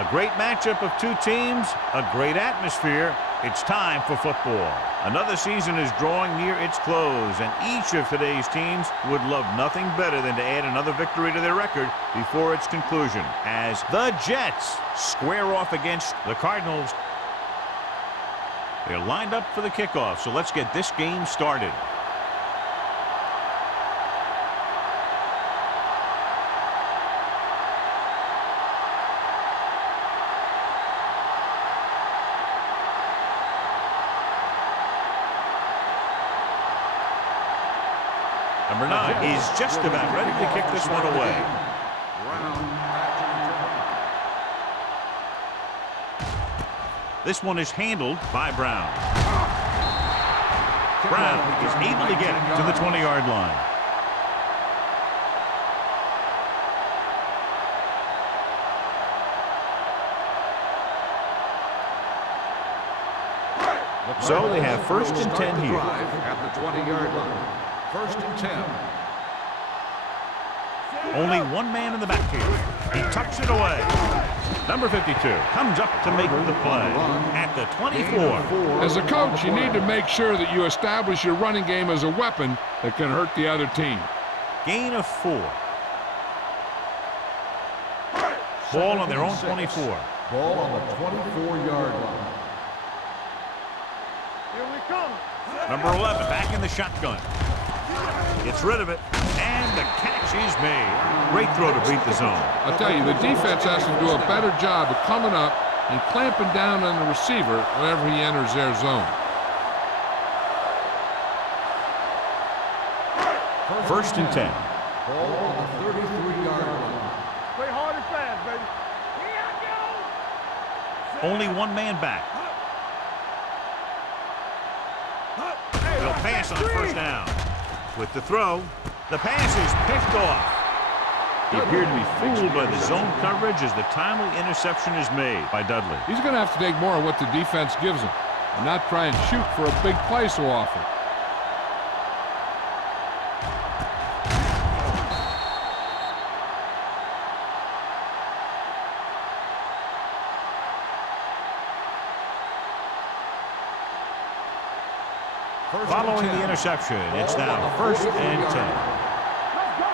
A great matchup of two teams, a great atmosphere. It's time for football. Another season is drawing near its close, and each of today's teams would love nothing better than to add another victory to their record before its conclusion, as the Jets square off against the Cardinals. They're lined up for the kickoff, so let's get this game started. Number 9 is just about ready to kick this one away. This one is handled by Brown. Brown is able to get it to the 20-yard line. So they have 1st and 10 here. At the 20-yard line. 1st and 10. Only one man in the backfield. He tucks it away. Number 52 comes up to make the play at the 24. As a coach, you need to make sure that you establish your running game as a weapon that can hurt the other team. Gain of 4. Ball on their own 24. Ball on the 24-yard line. Here we come. Number 11 back in the shotgun. Gets rid of it, and the catch is made. Great throw to beat the zone. I'll tell you, the defense has to do a better job of coming up and clamping down on the receiver whenever he enters their zone. 1st and 10. Ball on the 33-yard line. Play hard and fast, baby. Here I go. Only one man back. They'll pass on 1st down. With the throw, the pass is picked off. He appeared to be fooled by the zone coverage as the timely interception is made by Dudley. He's going to have to take more of what the defense gives him and not try and shoot for a big play so often. Following the interception, it's now 1st and 10. Let's go.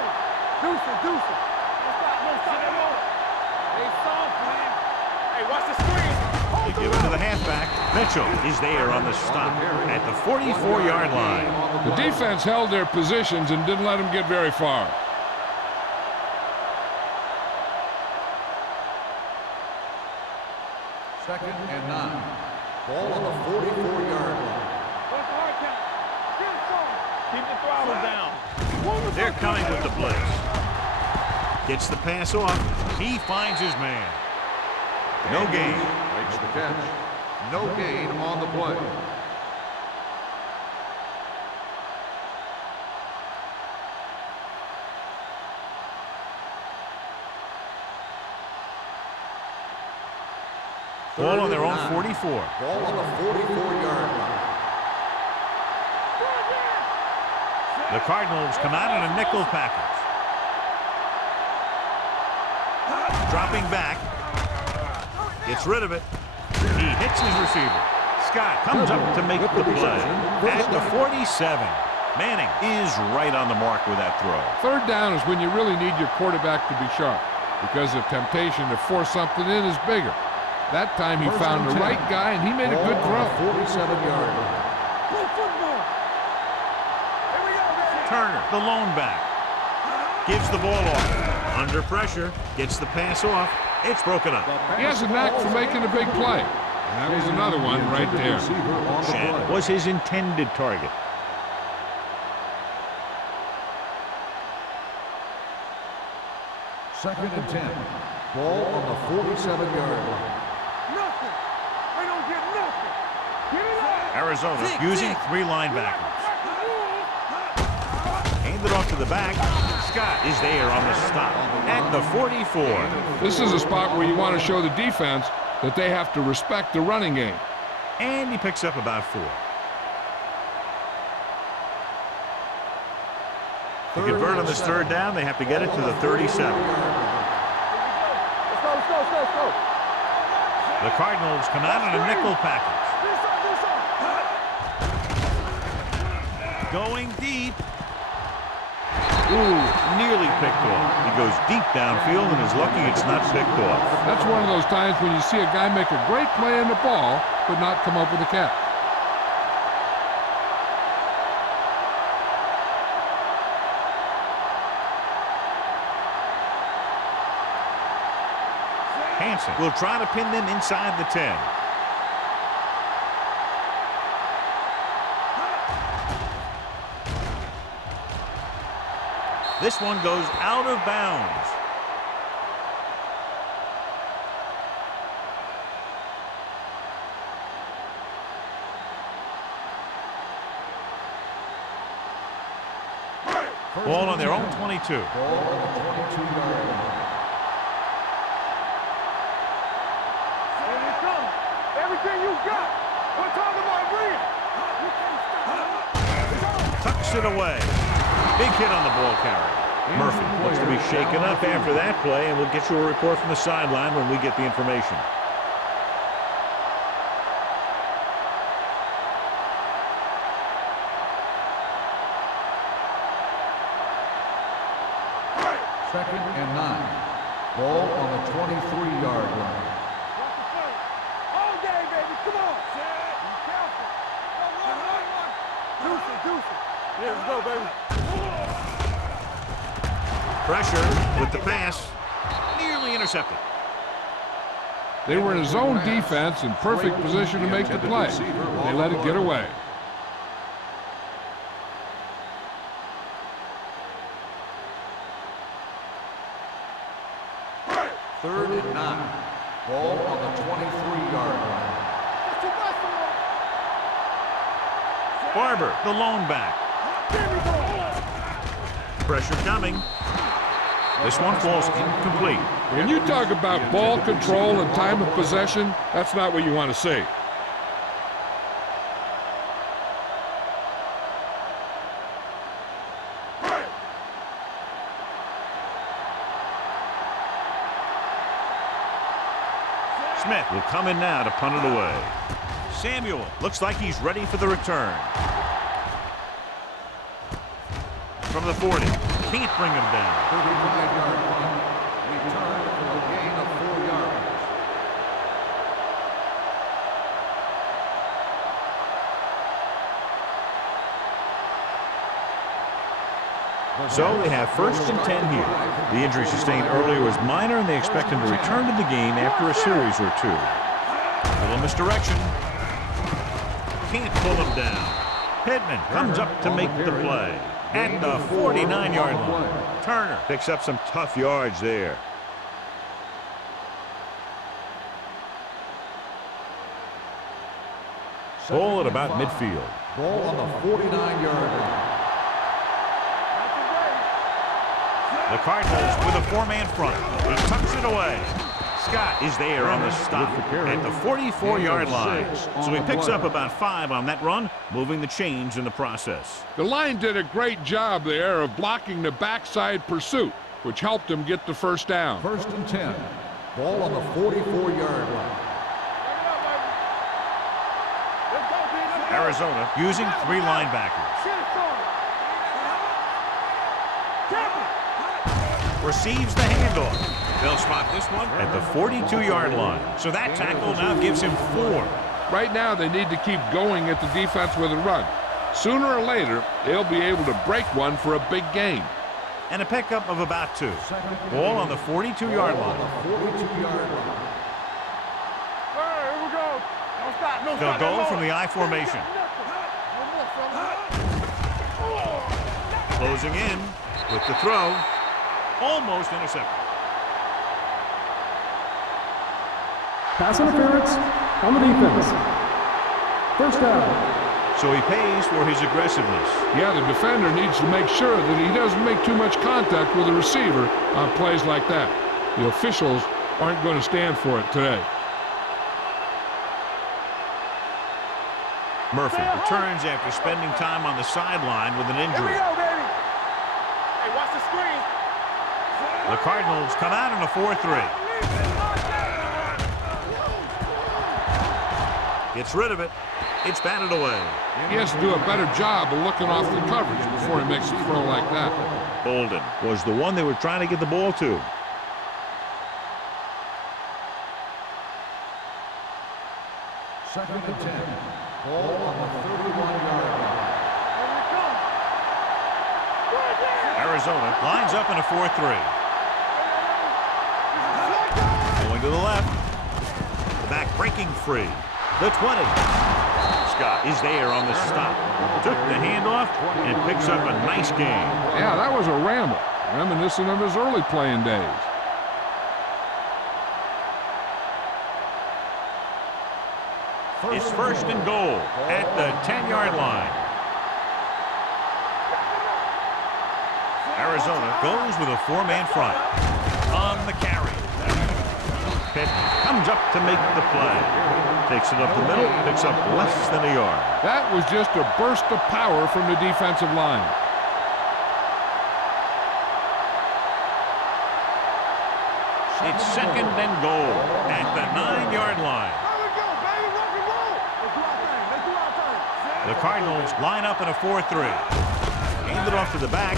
Deuce it, deuce it. No stop, no. Hey, soft, man. Hey, watch the screen. They give it to the halfback. Mitchell is there on the stop at the 44-yard line. The defense held their positions and didn't let them get very far. Second and 9. Ball on the 44-yard line. Keep the throttle down. They're coming with the blitz. Gets the pass off. He finds his man. No gain. Makes the catch. No gain on the play. Ball on their own 44. Ball on the 44-yard line. The Cardinals come out in a nickel package. Dropping back. Gets rid of it. He hits his receiver. Scott comes up to make the play at the 47. Manning is right on the mark with that throw. 3rd down is when you really need your quarterback to be sharp because the temptation to force something in is bigger. That time he found the right guy and he made a good throw. 47-yard line. Turner, the lone back, gives the ball off. Under pressure, gets the pass off. It's broken up. He has a knack for making a big play. And that was another one right there. Shannon was his intended target. Second and 10. Ball on the 47-yard line. Nothing. They don't get nothing. Get it out. Arizona using 3 linebackers. Handed off to the back. Scott is there on the stop at the 44. This is a spot where you want to show the defense that they have to respect the running game. And he picks up about 4. To convert on this 3rd down, they have to get it to the 37. Let's go. The Cardinals come out in a nickel package. Going deep. Ooh, nearly picked off. He goes deep downfield and is lucky it's not picked off. That's one of those times when you see a guy make a great play on the ball, but not come up with a catch. Hansen will try to pin them inside the 10. This one goes out of bounds. Ball on their own 22. Ball on the 22-yard line. Everything you got. We're talking about Reed. Tucks it away. Big hit on the ball carrier. Murphy looks to be shaken up after that play, and we'll get you a report from the sideline when we get the information. Second and 9. Ball on the 23-yard line. All day, baby. Come on. Be careful. Deuce it. Yeah, let's go, baby. Pressure with the pass. Nearly intercepted. They were in a zone defense in perfect position to make the play. They let it get away. Third and 9. Ball on the 23-yard line. Barber, the lone back. Pressure coming. This one falls incomplete. When you talk about ball control and time of possession, that's not what you want to see. Smith will come in now to punt it away. Samuel looks like he's ready for the return. From the 40. Can't bring him down. 35-yard punt. Return for a gain of 4 yards. So they have first and 10 here. The injury sustained earlier was minor, and they expect him to return to the game after a series or two. Little misdirection. Can't pull him down. Pittman comes up to make the play at the 49-yard line. Turner picks up some tough yards there. Ball at about midfield. Ball on the 49-yard line. The Cardinals with a 4-man front. He tucks it away. Scott is there on the stop at the 44-yard line. So he picks up about 5 on that run, moving the chains in the process. The line did a great job there of blocking the backside pursuit, which helped him get the first down. First and 10. Ball on the 44-yard line. Arizona using 3 linebackers. Receives the handoff. They'll spot this one at the 42-yard line. So that tackle now gives him 4. Right now, they need to keep going at the defense with a run. Sooner or later, they'll be able to break one for a big gain. And a pickup of about 2. Ball on the 42-yard line. 42-yard line. Here we go. Don't stop. They'll go from the I formation. Closing in with the throw. Almost intercepted. Pass interference on the defense. First down. So he pays for his aggressiveness. Yeah, the defender needs to make sure that he doesn't make too much contact with the receiver on plays like that. The officials aren't going to stand for it today. Murphy returns after spending time on the sideline with an Here we injury. go, baby. Hey, watch the screen. The Cardinals come out in a 4-3. Gets rid of it. It's batted away. He has to do a better job of looking off the coverage before he makes a throw like that. Bolden was the one they were trying to get the ball to. Second and 10. Ball on the 31-yard line. Arizona lines up in a 4-3. Going to the left. The back breaking free. The 20. Scott is there on the stop. Took the handoff and picks up a nice gain. Yeah, that was a ramble, reminiscent of his early playing days. It's first and goal at the 10-yard line. Arizona goes with a 4-man front. On the carry. Pitt comes up to make the play. Takes it up the middle, picks up less than a yard. That was just a burst of power from the defensive line. It's second and goal at the 9-yard line. The Cardinals line up in a 4-3. Hand it off to the back.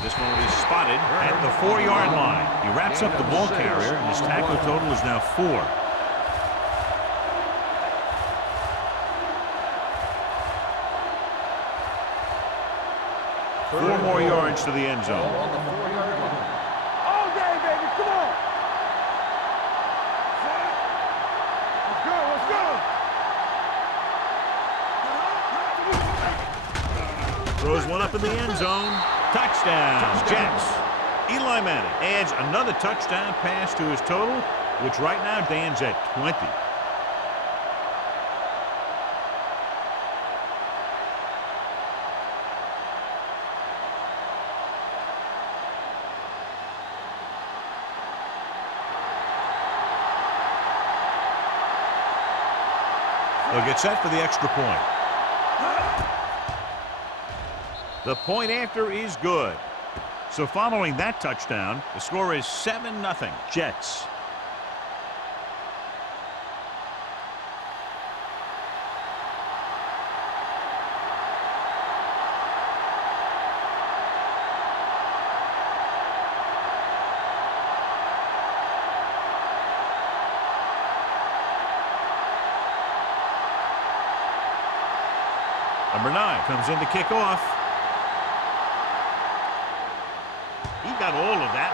This one will be spotted at the 4-yard line. He wraps up the ball carrier, and his tackle total is now 4. Four more yards to the end zone. On the 4-yard line. All day, baby. Come on. Let's go. Let's go. Throws one up in the end zone. Touchdown, Jets. Eli Manning adds another touchdown pass to his total, which right now stands at 20. They'll get set for the extra point. The point after is good. So following that touchdown, the score is 7-0 Jets. Number 9 comes in to kick off. He got all of that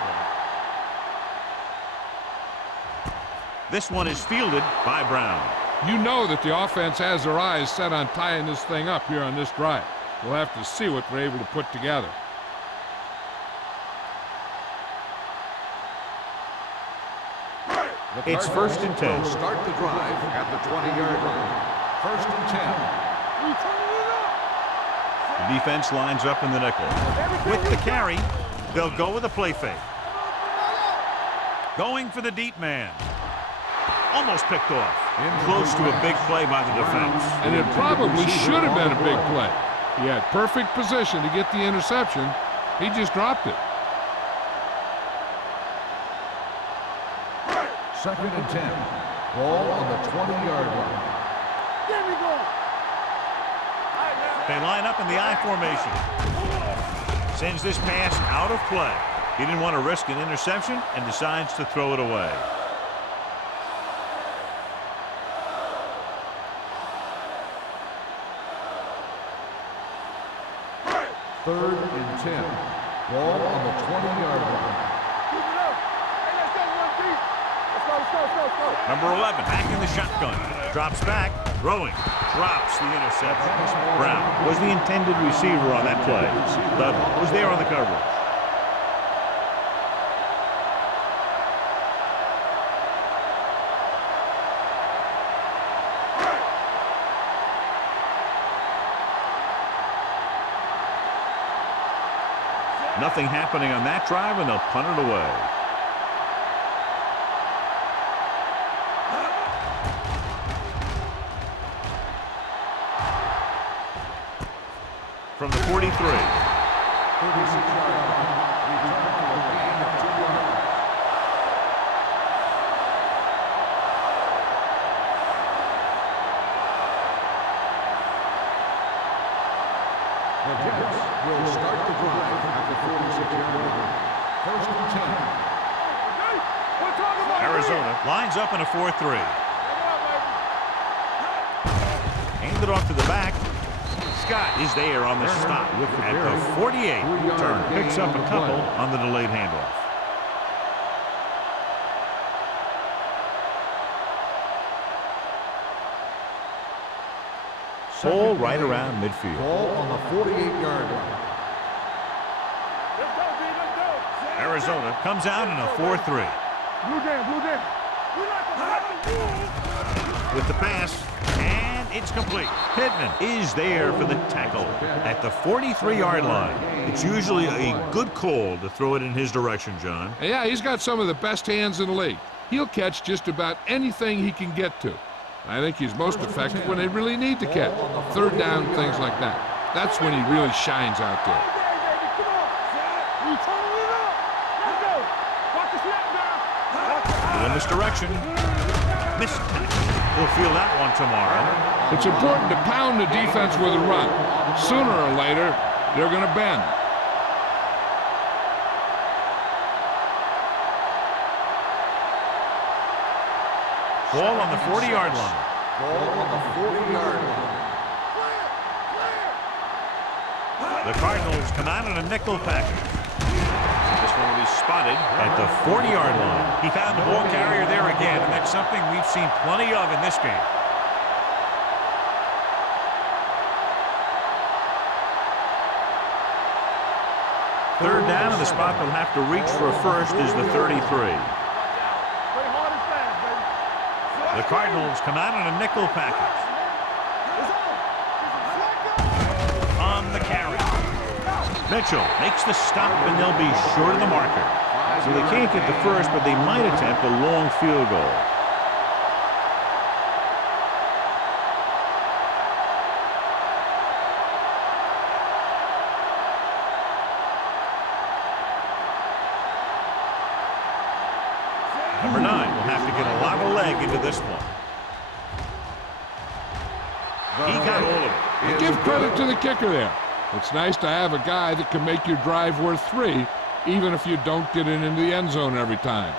one. This one is fielded by Brown. You know that the offense has their eyes set on tying this thing up here on this drive. We'll have to see what they're able to put together. It's first and 10. Start the drive at the 20-yard line. First and 10. The defense lines up in the nickel. With the carry, they'll go with a play fake. Going for the deep man. Almost picked off. Close to a big play by the defense. And it probably should have been a big play. He had perfect position to get the interception. He just dropped it. Second and 10. Ball on the 20-yard line. They line up in the I formation. Sends this pass out of play. He didn't want to risk an interception and decides to throw it away. Third and 10. Ball on the 20-yard line. Number 11 back in the shotgun. Drops back. Throwing. Drops the interception. Brown was the intended receiver on that play. Dudley was there on the coverage. Nothing happening on that drive, and they'll punt it away. From the 43. 36-yard line. Return to a gain of 2 yards. will start the drive at the 46-yard line. First and 10. Arizona lines up in a 4-3. Handed off to the back. Scott is there on the stop at the 48. Turner picks up a couple on the delayed handoff. Ball right around midfield. Ball on the 48-yard line. Arizona comes out in a 4-3. Blue game, blue game. With the pass, and it's complete. Pittman is there for the tackle at the 43-yard line. It's usually a good call to throw it in his direction, John. Yeah, he's got some of the best hands in the league. He'll catch just about anything he can get to. I think he's most effective when they really need to catch. Third down, things like that. That's when he really shines out there. In this direction. Missed tackle. We'll feel that one tomorrow. It's important to pound the defense with a run. Sooner or later, they're going to bend. Ball on the 40-yard line. Ball on the 40-yard line. The Cardinals come out in a nickel package. This one will be spotted at the 40-yard line. He found the ball carrier there again, and that's something we've seen plenty of in this game. Third down, and the spot they'll have to reach for a first is the 33. The Cardinals come out in a nickel package. On the carry. Mitchell makes the stop, and they'll be short of the marker. So they can't get the first, but they might attempt a long field goal. Number 9 will have to get a lot of leg into this one. He got all of it. Give credit to the kicker there. It's nice to have a guy that can make your drive worth 3, even if you don't get it into the end zone every time.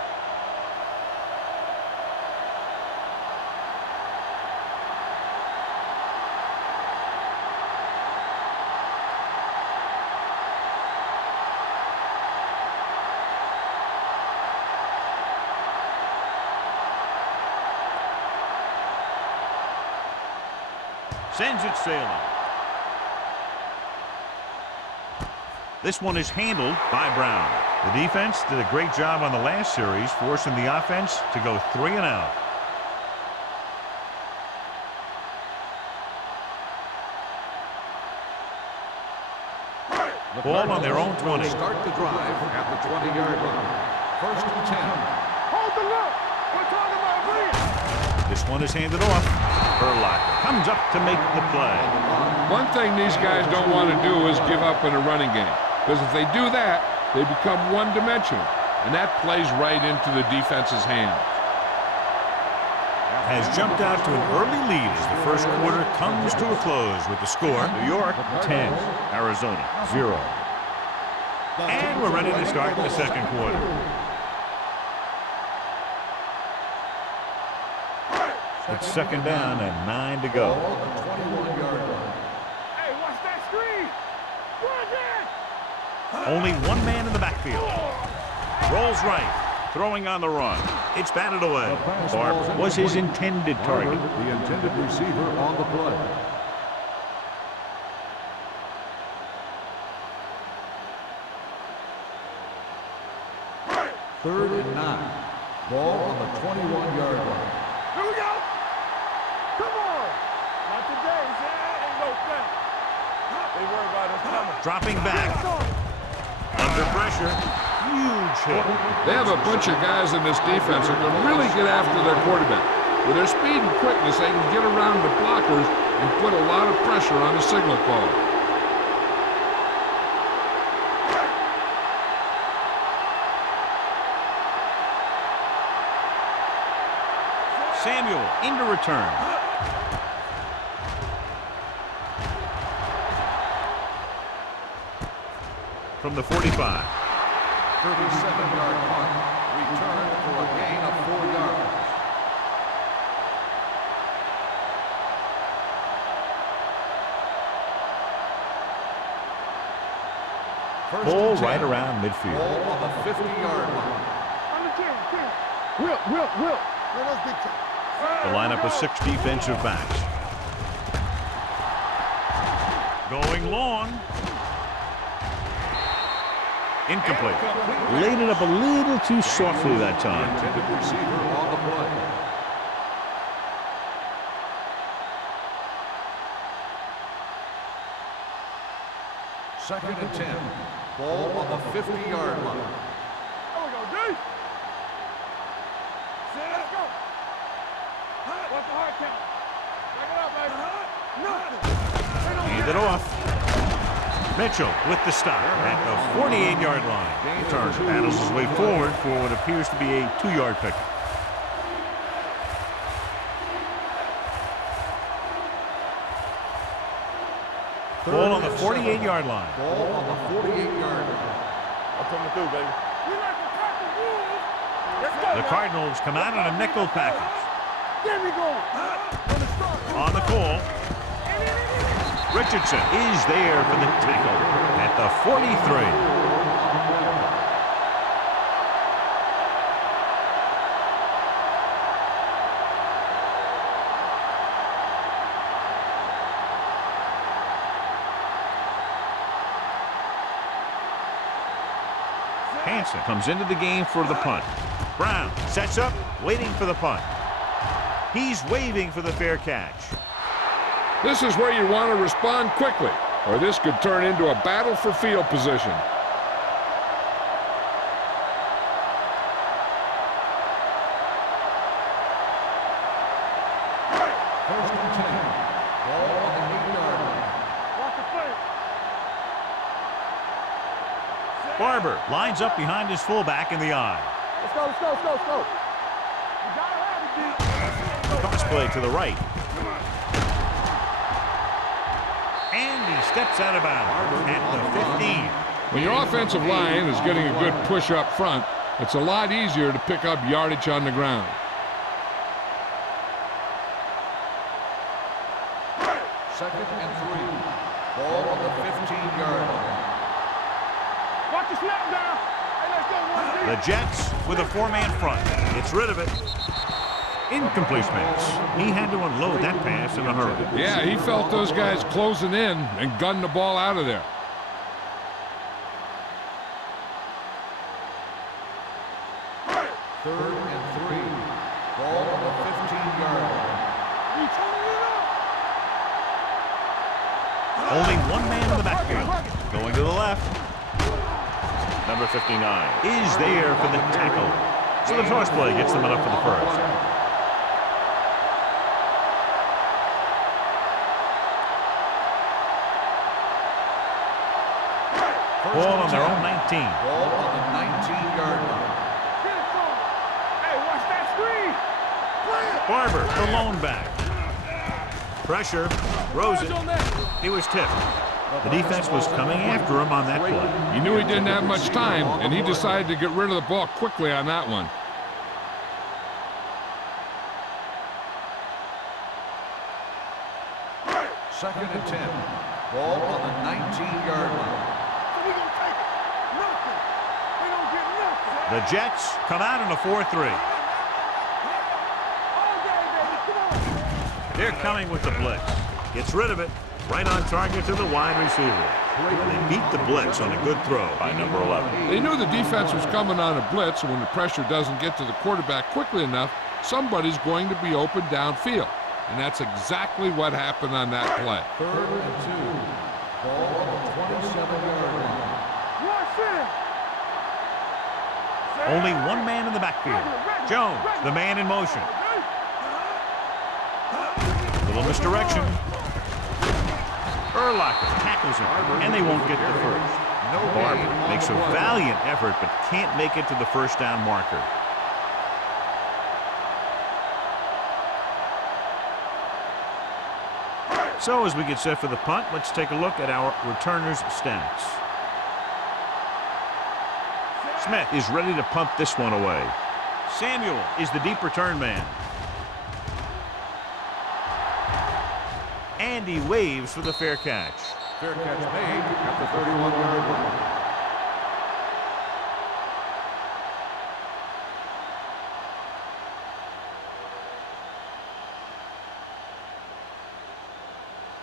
Sends it sailing. This one is handled by Brown. The defense did a great job on the last series, forcing the offense to go 3 and out. Ball on their own 20. Start the drive at the 20-yard line. First and 10. Hold the look. We're talking about Reed. This one is handed off. Urlacher comes up to make the play. One thing these guys don't want to do is give up in a running game. Because if they do that, they become one-dimensional. And that plays right into the defense's hands. Has jumped out to an early lead as the first quarter comes to a close with the score. New York 10, Arizona 0. And we're ready to start the second quarter. It's second down and 9 to go. Hey, watch that screen. Run it. Only one man in the backfield. Rolls right, throwing on the run. It's batted away. Barber was his intended target. The intended receiver on the play. Third and 9. Ball on the 21-yard line. Here we go. Come on. Not today, Zach. Ain't no thing. They worry about us coming. Dropping back. Under pressure. Huge hit. They have a bunch of guys in this defense that can really get after their quarterback. With their speed and quickness, they can get around the blockers and put a lot of pressure on the signal caller. Samuel into return. from the 45. 37-yard punt. Return for a gain of 4 yards. Ball right around midfield. Ball on the 50-yard line. On the 10. Will. Let's big time. The lineup of 6 defensive backs. Going long. Incomplete. Laid it up a little too softly that time. Intended receiver on the play. Second and 10. Ball on the 50-yard line. There we go, D. Let's go. What's the hard count? Break it up, baby. Hand it off. Mitchell with the stop at the 48-yard line. Turner battles his way forward for what appears to be a 2-yard pickup. Ball on the 48-yard line. Ball on the 48-yard line. I'm coming through, baby. We like to cut the rules. Let's go. The Cardinals come out on a nickel package. There we go. On the call, Richardson is there for the tackle at the 43. Hansen comes into the game for the punt. Brown sets up, waiting for the punt. He's waving for the fair catch. This is where you want to respond quickly, or this could turn into a battle for field position. First and 10. Ball on the 8-yard line. Watch the play. Barber lines up behind his fullback in the eye. Let's go. You gotta have it, D. Cross play to the right. And he steps out of bounds at the 15. When your offensive line is getting a good push up front, it's a lot easier to pick up yardage on the ground. Second and 3. Ball on the 15-yard line. Watch the snap down. Hey, let's go, 1D. The Jets with a 4-man front. Gets rid of it. Incomplete pass. He had to unload that pass in a hurry. Yeah, he felt those guys closing in and gunned the ball out of there. Third and 3. Ball on the 15-yard line. We turning it up. Only one man in the backfield. Going to the left. Number 59 is there for the tackle. So the toss play gets them up for the first. Ball on their own 19. Ball on the 19-yard line. Get it from him. Hey, watch that screen. Barber, the lone back. Pressure. Rosen. He was tipped. The defense was coming after him on that play. He knew he didn't have much time, and he decided to get rid of the ball quickly on that one. Second and 10. Ball on the 19-yard line. We gonna take it. Nothing. We don't get nothing. The Jets come out in a 4-3. All day, baby. Come on. They're coming with the blitz. Gets rid of it. Right on target to the wide receiver. And they beat the blitz on a good throw by number 11. They knew the defense was coming on a blitz, and when the pressure doesn't get to the quarterback quickly enough, somebody's going to be open downfield. And that's exactly what happened on that play. Third and 2. Ball on the 27-yard line. Watch it. Only one man in the backfield. Jones, the man in motion. Little misdirection. Urlacher tackles him, and they won't get the first. Barber makes a valiant effort, but can't make it to the first down marker. So as we get set for the punt, let's take a look at our returners' stats. Smith is ready to punt this one away. Samuel is the deep return man. And he waves for the fair catch. Fair catch made at the 31-yard line.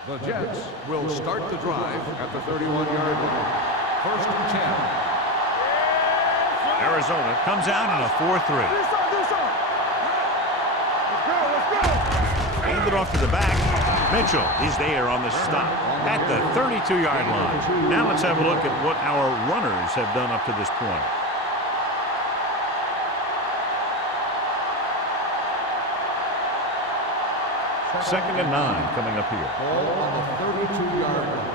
The Jets will start the drive at the 31-yard line. First and 10. Arizona comes out in a 4-3. Hand it off to the back. Mitchell is there on the stop at the 32-yard line. Now let's have a look at what our runners have done up to this point. Second and 9 coming up here. Ball on the 32-yard line.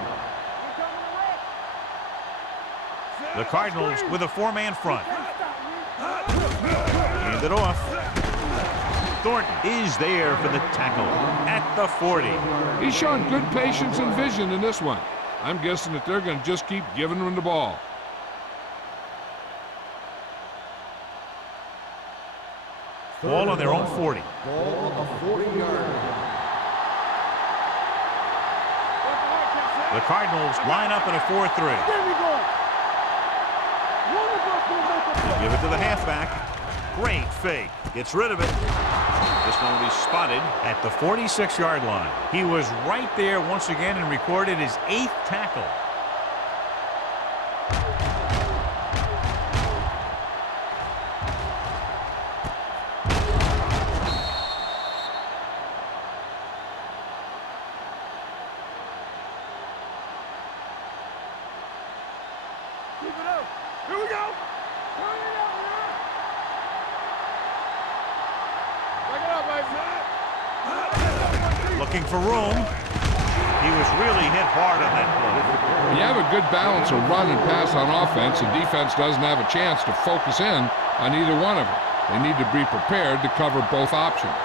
The Cardinals with a 4-man front. Hand it off. Thornton is there for the tackle at the 40. He's shown good patience and vision in this one. I'm guessing that they're going to just keep giving him the ball. Ball on their own 40. Ball on the 40-yard line. The Cardinals line up in a 4-3. They'll give it to the halfback. Great fake. Gets rid of it. This one will be spotted at the 46-yard line. He was right there once again and recorded his 8th tackle. Keep it up. Here we go. Turn it up, man. Back it up, baby. Looking for room. He was really hit hard on that play. When you have a good balance of run and pass on offense, the defense doesn't have a chance to focus in on either one of them. They need to be prepared to cover both options.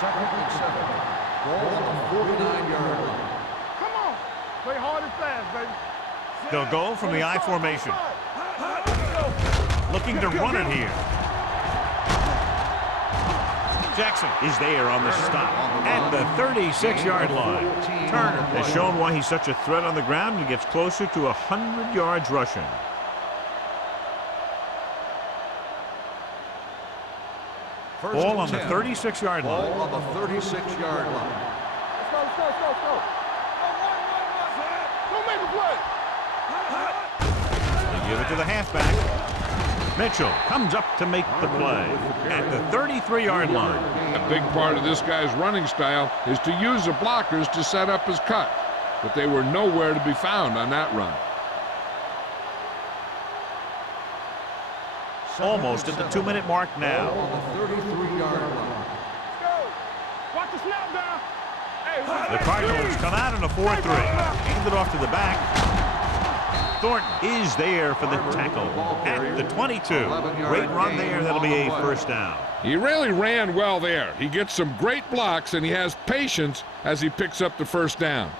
Second and 7. Ball on the 49-yard line. Come on. Play hard and fast, baby. They'll go from the I formation. Looking to run it here. Jackson is there on the stop at the 36-yard line. Turner has shown why he's such a threat on the ground and gets closer to 100 yards rushing. Ball on the 36-yard line. Ball on the 36-yard line. Let's go, let's go, let's go, let's go. Don't make a play. They give it to the halfback. Mitchell comes up to make the play at the 33-yard line. A big part of this guy's running style is to use the blockers to set up his cut, but they were nowhere to be found on that run. Almost at the 2-minute mark now. Ball on the 33-yard line. Let's go. Watch the snap down. Hey, The Cardinals come out in a 4-3. Hand it off to the back. Thornton is there for the tackle at the 22. Great run there. That'll be a first down. He really ran well there. He gets some great blocks, and he has patience as he picks up the first down.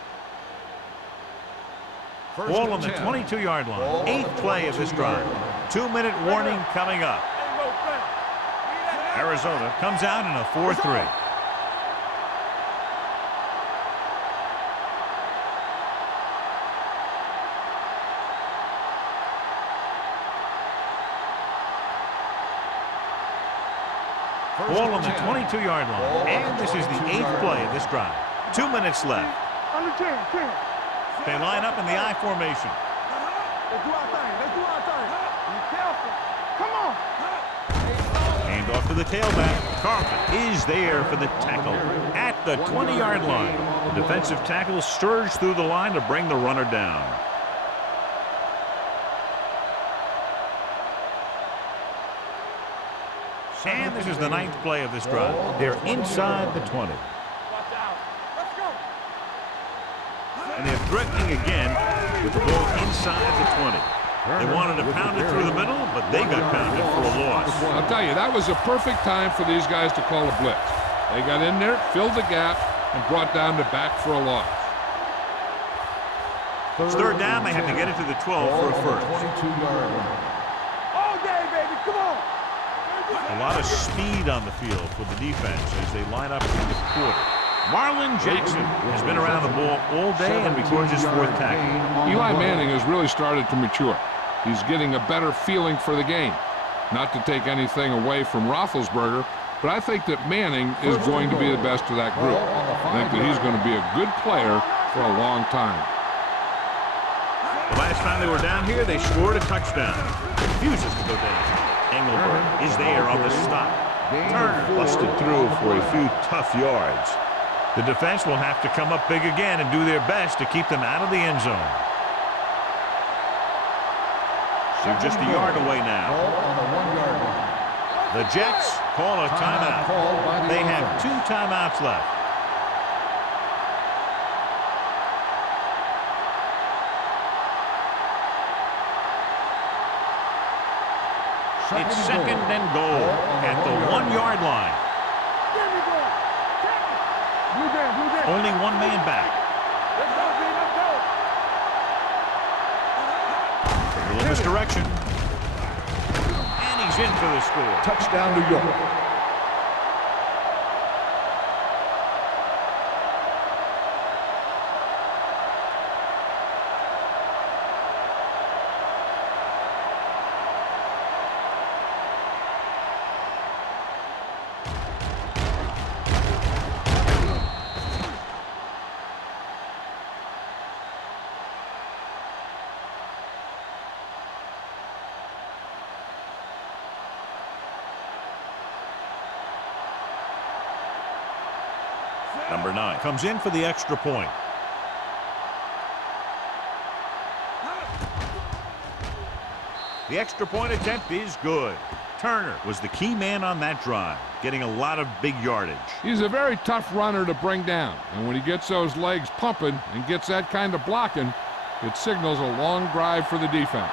Ball on the 22-yard line. 8th play of this drive. 2-minute warning coming up. Arizona comes out in a 4-3. Ball on the 22-yard line. And this is the 8th play of this drive. 2 minutes left. Under 10, 10. They line up in the I formation. Let's do our thing. Let's do our thing. Be careful. Come on. Hand off to the tailback. Carlton is there for the tackle at the 20-yard line. The defensive tackle surged through the line to bring the runner down. And this is the 9th play of this drive. They're inside the 20. Watch out. Let's go. And they're threatening again with the ball inside the 20. They wanted to pound it through the middle, but they got pounded for a loss. I'll tell you, that was a perfect time for these guys to call a blitz. They got in there, filled the gap, and brought down the back for a loss. It's third down. They have to get it to the 12 for a first. 22-yard line. All day, baby. Come on. A lot of speed on the field for the defense as they line up in the quarter. Marlon Jackson has been around the ball all day and records his fourth tackle. Eli Manning has really started to mature. He's getting a better feeling for the game. Not to take anything away from Roethlisberger, but I think that Manning is going to be the best of that group. I think that he's going to be a good player for a long time. The last time they were down here, they scored a touchdown. Refuses to go down. Engelberg is there on the stop. Turner busted through for a few tough yards. The defense will have to come up big again and do their best to keep them out of the end zone. They're just a yard away now. On the 1-yard line. The Jets call a timeout. They have 2 timeouts left. It's second and goal at the 1-yard line. Only one man back. A little misdirection. And he's in for the score. Touchdown, New York. Number 9 comes in for the extra point. The extra point attempt is good. Turner was the key man on that drive, getting a lot of big yardage. He's a very tough runner to bring down, and when he gets those legs pumping and gets that kind of blocking, it signals a long drive for the defense.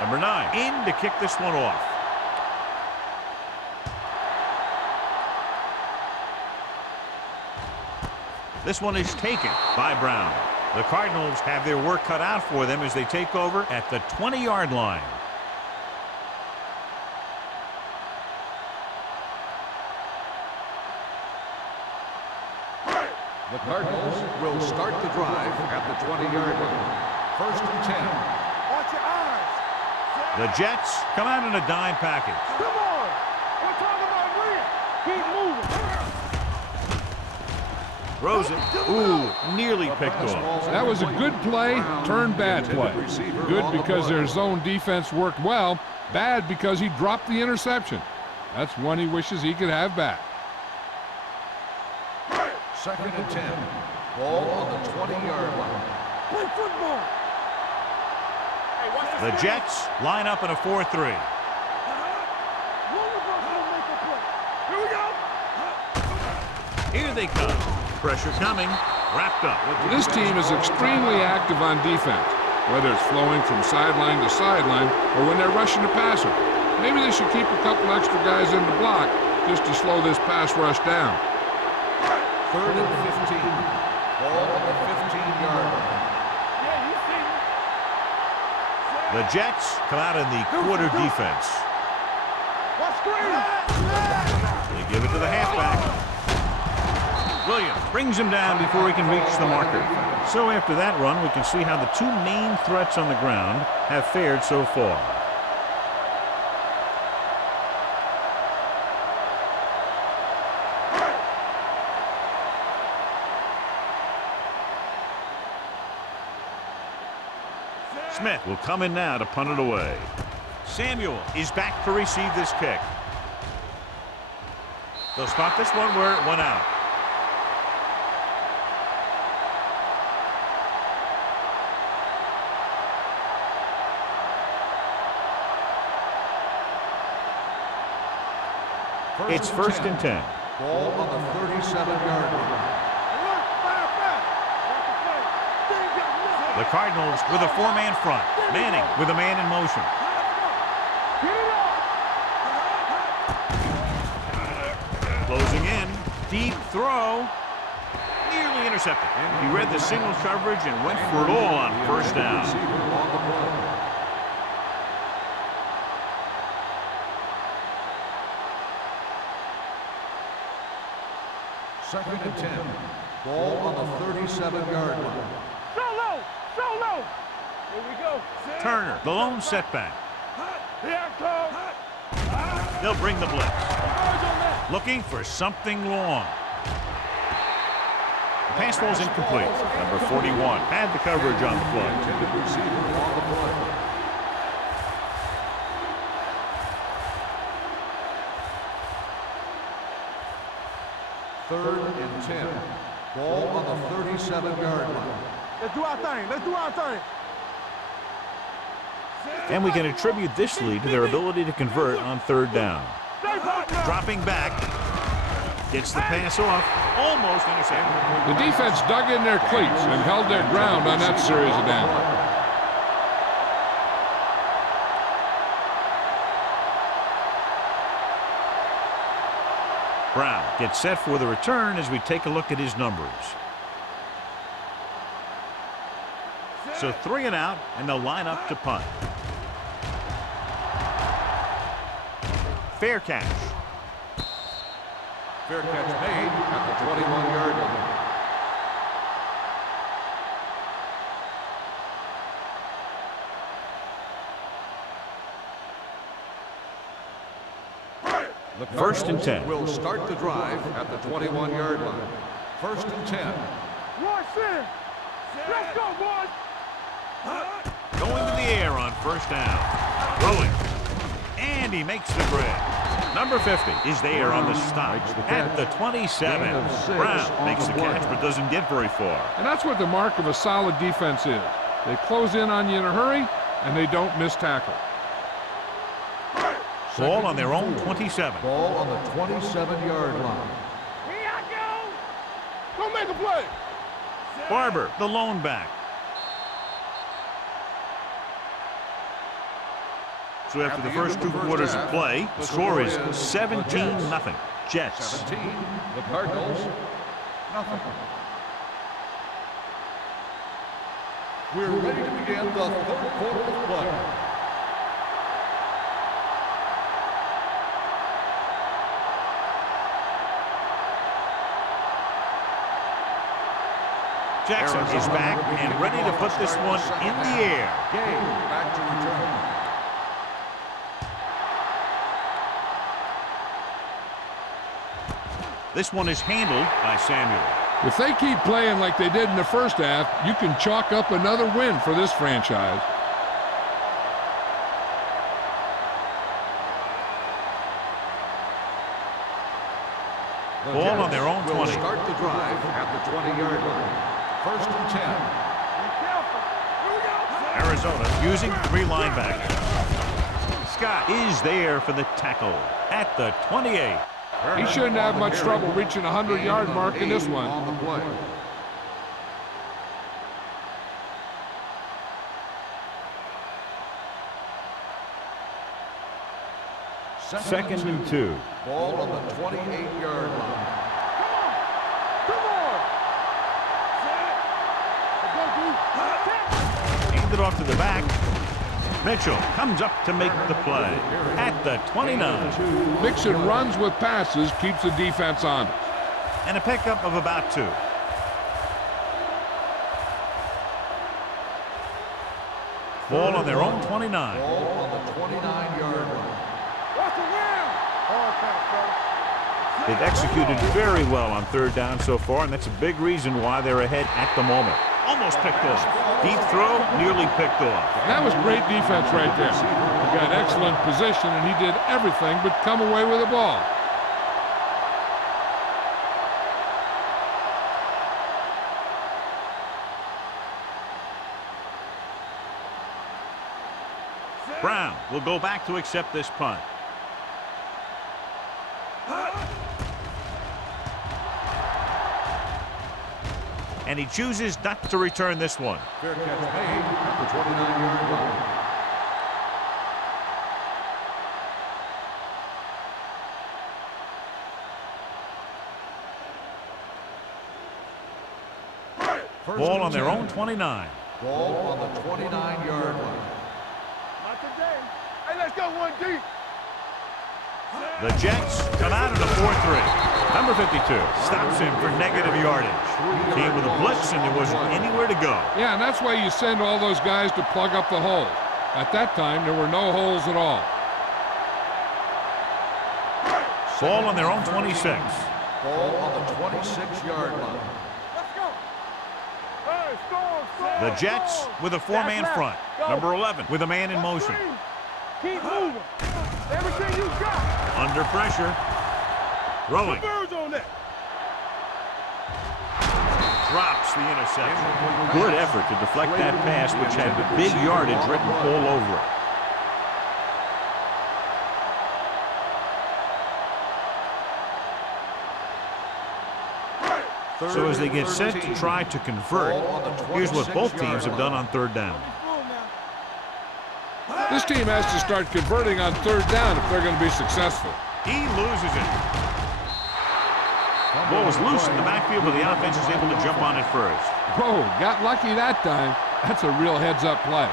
Number 9 in to kick this one off. This one is taken by Brown. The Cardinals have their work cut out for them as they take over at the 20-yard line. The Cardinals will start the drive at the 20-yard line. First and 10. Watch your eyes. The Jets come out in a dime package. Come on. We're talking about win. Keep moving. Throws it. Ooh, nearly picked off. That was a good play, turned bad play. Good because their zone defense worked well. Bad because he dropped the interception. That's one he wishes he could have back. Second and 10. Ball on the 20-yard line. Play football. The Jets line up in a 4-3. Here we go. Here they come. Pressure coming. Wrapped up. This team is extremely active on defense, whether it's flowing from sideline to sideline or when they're rushing the passer. Maybe they should keep a couple extra guys in the block just to slow this pass rush down. Third and 15. Ball on the 15-yard line. Yeah, you see me. The Jets come out in the quarter defense. Watch screen. They give it to the halfback. Williams brings him down before he can reach the marker. So after that run, we can see how the 2 main threats on the ground have fared so far. Smith will come in now to punt it away. Samuel is back to receive this kick. They'll stop this one where it went out. It's first and 10. Ball on the 37-yard line. Look, fire back. Watch the The Cardinals with a four-man front. Manning with a man in motion. Closing in. Deep throw. Nearly intercepted. He read the single coverage and went for it all on first down. Second and 10. Ball on the 37-yard line. Solo! Solo! Here we go. Turner, the lone setback. Here it comes. They'll bring the blitz. Looking for something long. The pass falls incomplete. Number 41 had the coverage on the play. Intended receiver on the play. Third and 10. Ball on the 37-yard line. Let's do our thing. Let's do our thing. And we can attribute this lead to their ability to convert on third down. Dropping back. Gets the pass off. Almost intercepted. The defense dug in their cleats and held their ground on that series of downs. Brown gets set for the return as we take a look at his numbers. So 3 and out, and they'll line up to punt. Fair catch. Fair catch made at the 21-yard line. The First and Cardinals 10. will start the drive at the 21-yard line. First and 10. One center. Let's go, boys. Going to the air on first down. Throwing. And he makes the grab. Number 50 is there on the stop at the 27. Brown makes the catch but doesn't get very far. And that's what the mark of a solid defense is. They close in on you in a hurry, and they don't miss tackle. Ball on their own 27. Ball on the 27-yard line. Here I go. Go make a play. Barber, the lone back. So after the first 2 quarters of play, the score is 17-0. Jets. 17. The Cardinals. Nothing. We're ready to begin the third quarter of play. Jackson is back and ready to put this one in the air. Game back to return. This one is handled by Samuel. If they keep playing like they did in the first half, you can chalk up another win for this franchise. The Ball on Jets their own will 20. start the drive at the 20-yard line. First and 10. Be careful. Here we go. Arizona using 3 linebackers. Scott is there for the tackle at the 28. He shouldn't have much trouble reaching the 100-yard mark in this one. On the play. Second and 2. Ball on the 28-yard line. Come on. Handed off to the back. Mitchell comes up to make the play at the 29. Mixing runs with passes keeps the defense honest. And a pickup of about 2. Ball on their own 29. Ball on the 29-yard line. What's the win? Hard count, brother. They've executed very well on third down so far, and that's a big reason why they're ahead at the moment. Almost picked off. Deep throw, nearly picked off. That was great defense right there. He got excellent position, and he did everything but come away with the ball. Brown will go back to accept this punt. and he chooses not to return this one. Fair catch made at the 29-yard line. Ball on their own 29. Ball on the 29-yard line. Not today. Hey, let's go 1 deep. The Jets come out at a 4-3. Number 52 stops him for negative yardage. Came with a blitz, and there wasn't anywhere to go. Yeah, and that's why you send all those guys to plug up the holes. At that time, there were no holes at all. Ball on their own 26. Ball on the 26-yard line. Let's go. Hey, score. The Jets with a four-man front. Number 11 with a man in motion. Keep moving. Everything you got. Under pressure. Throwing. Birds on that. Drops the interception. Good effort to deflect that pass, which had big yardage written all over it. So as they get set to try to convert, here's what both teams have done on third down. This team has to start converting on third down if they're going to be successful. He loses it. Ball was loose in the backfield, but the offense is able to jump on it first. Oh, got lucky that time. That's a real heads-up play.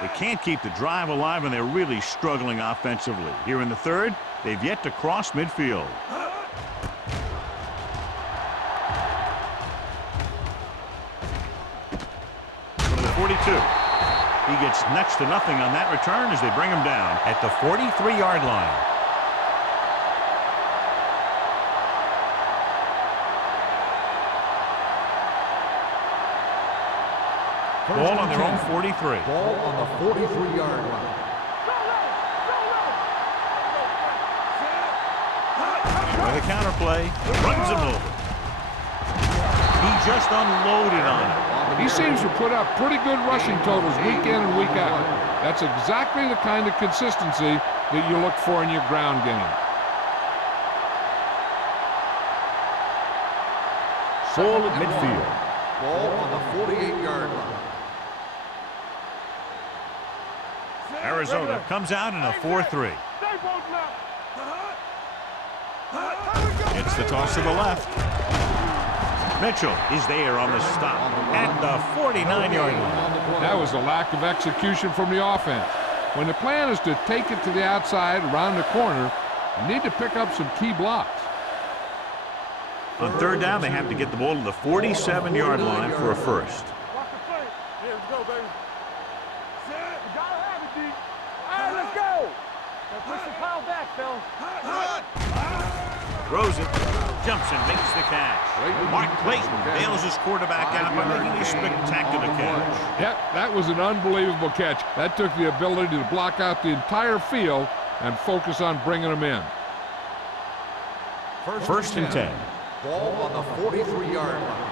They can't keep the drive alive, and they're really struggling offensively. Here in the third, they've yet to cross midfield. From the 42. He gets next to nothing on that return as they bring him down at the 43-yard line. Ball on their own 43. Ball on the 43-yard line. With a counter play, runs him over. He just unloaded on him. He seems to put up pretty good rushing totals week in and week out. That's exactly the kind of consistency that you look for in your ground game. Ball at midfield. Ball on the 48-yard line. Arizona comes out in a 4-3. It's the toss to the left. Mitchell is there on the stop at the 49-yard line. That was a lack of execution from the offense. When the plan is to take it to the outside around the corner, you need to pick up some key blocks. On third down, they have to get the ball to the 47-yard line for a first. Watch the play. Here we go, baby. You gotta have it, D. All right, let's go. Now push the pile back, Phil. Throws it, jumps and makes the catch. Mark Clayton bails his quarterback out by making a spectacular catch. Yep, that was an unbelievable catch. That took the ability to block out the entire field and focus on bringing them in. First and 10. Ball on the 43-yard line.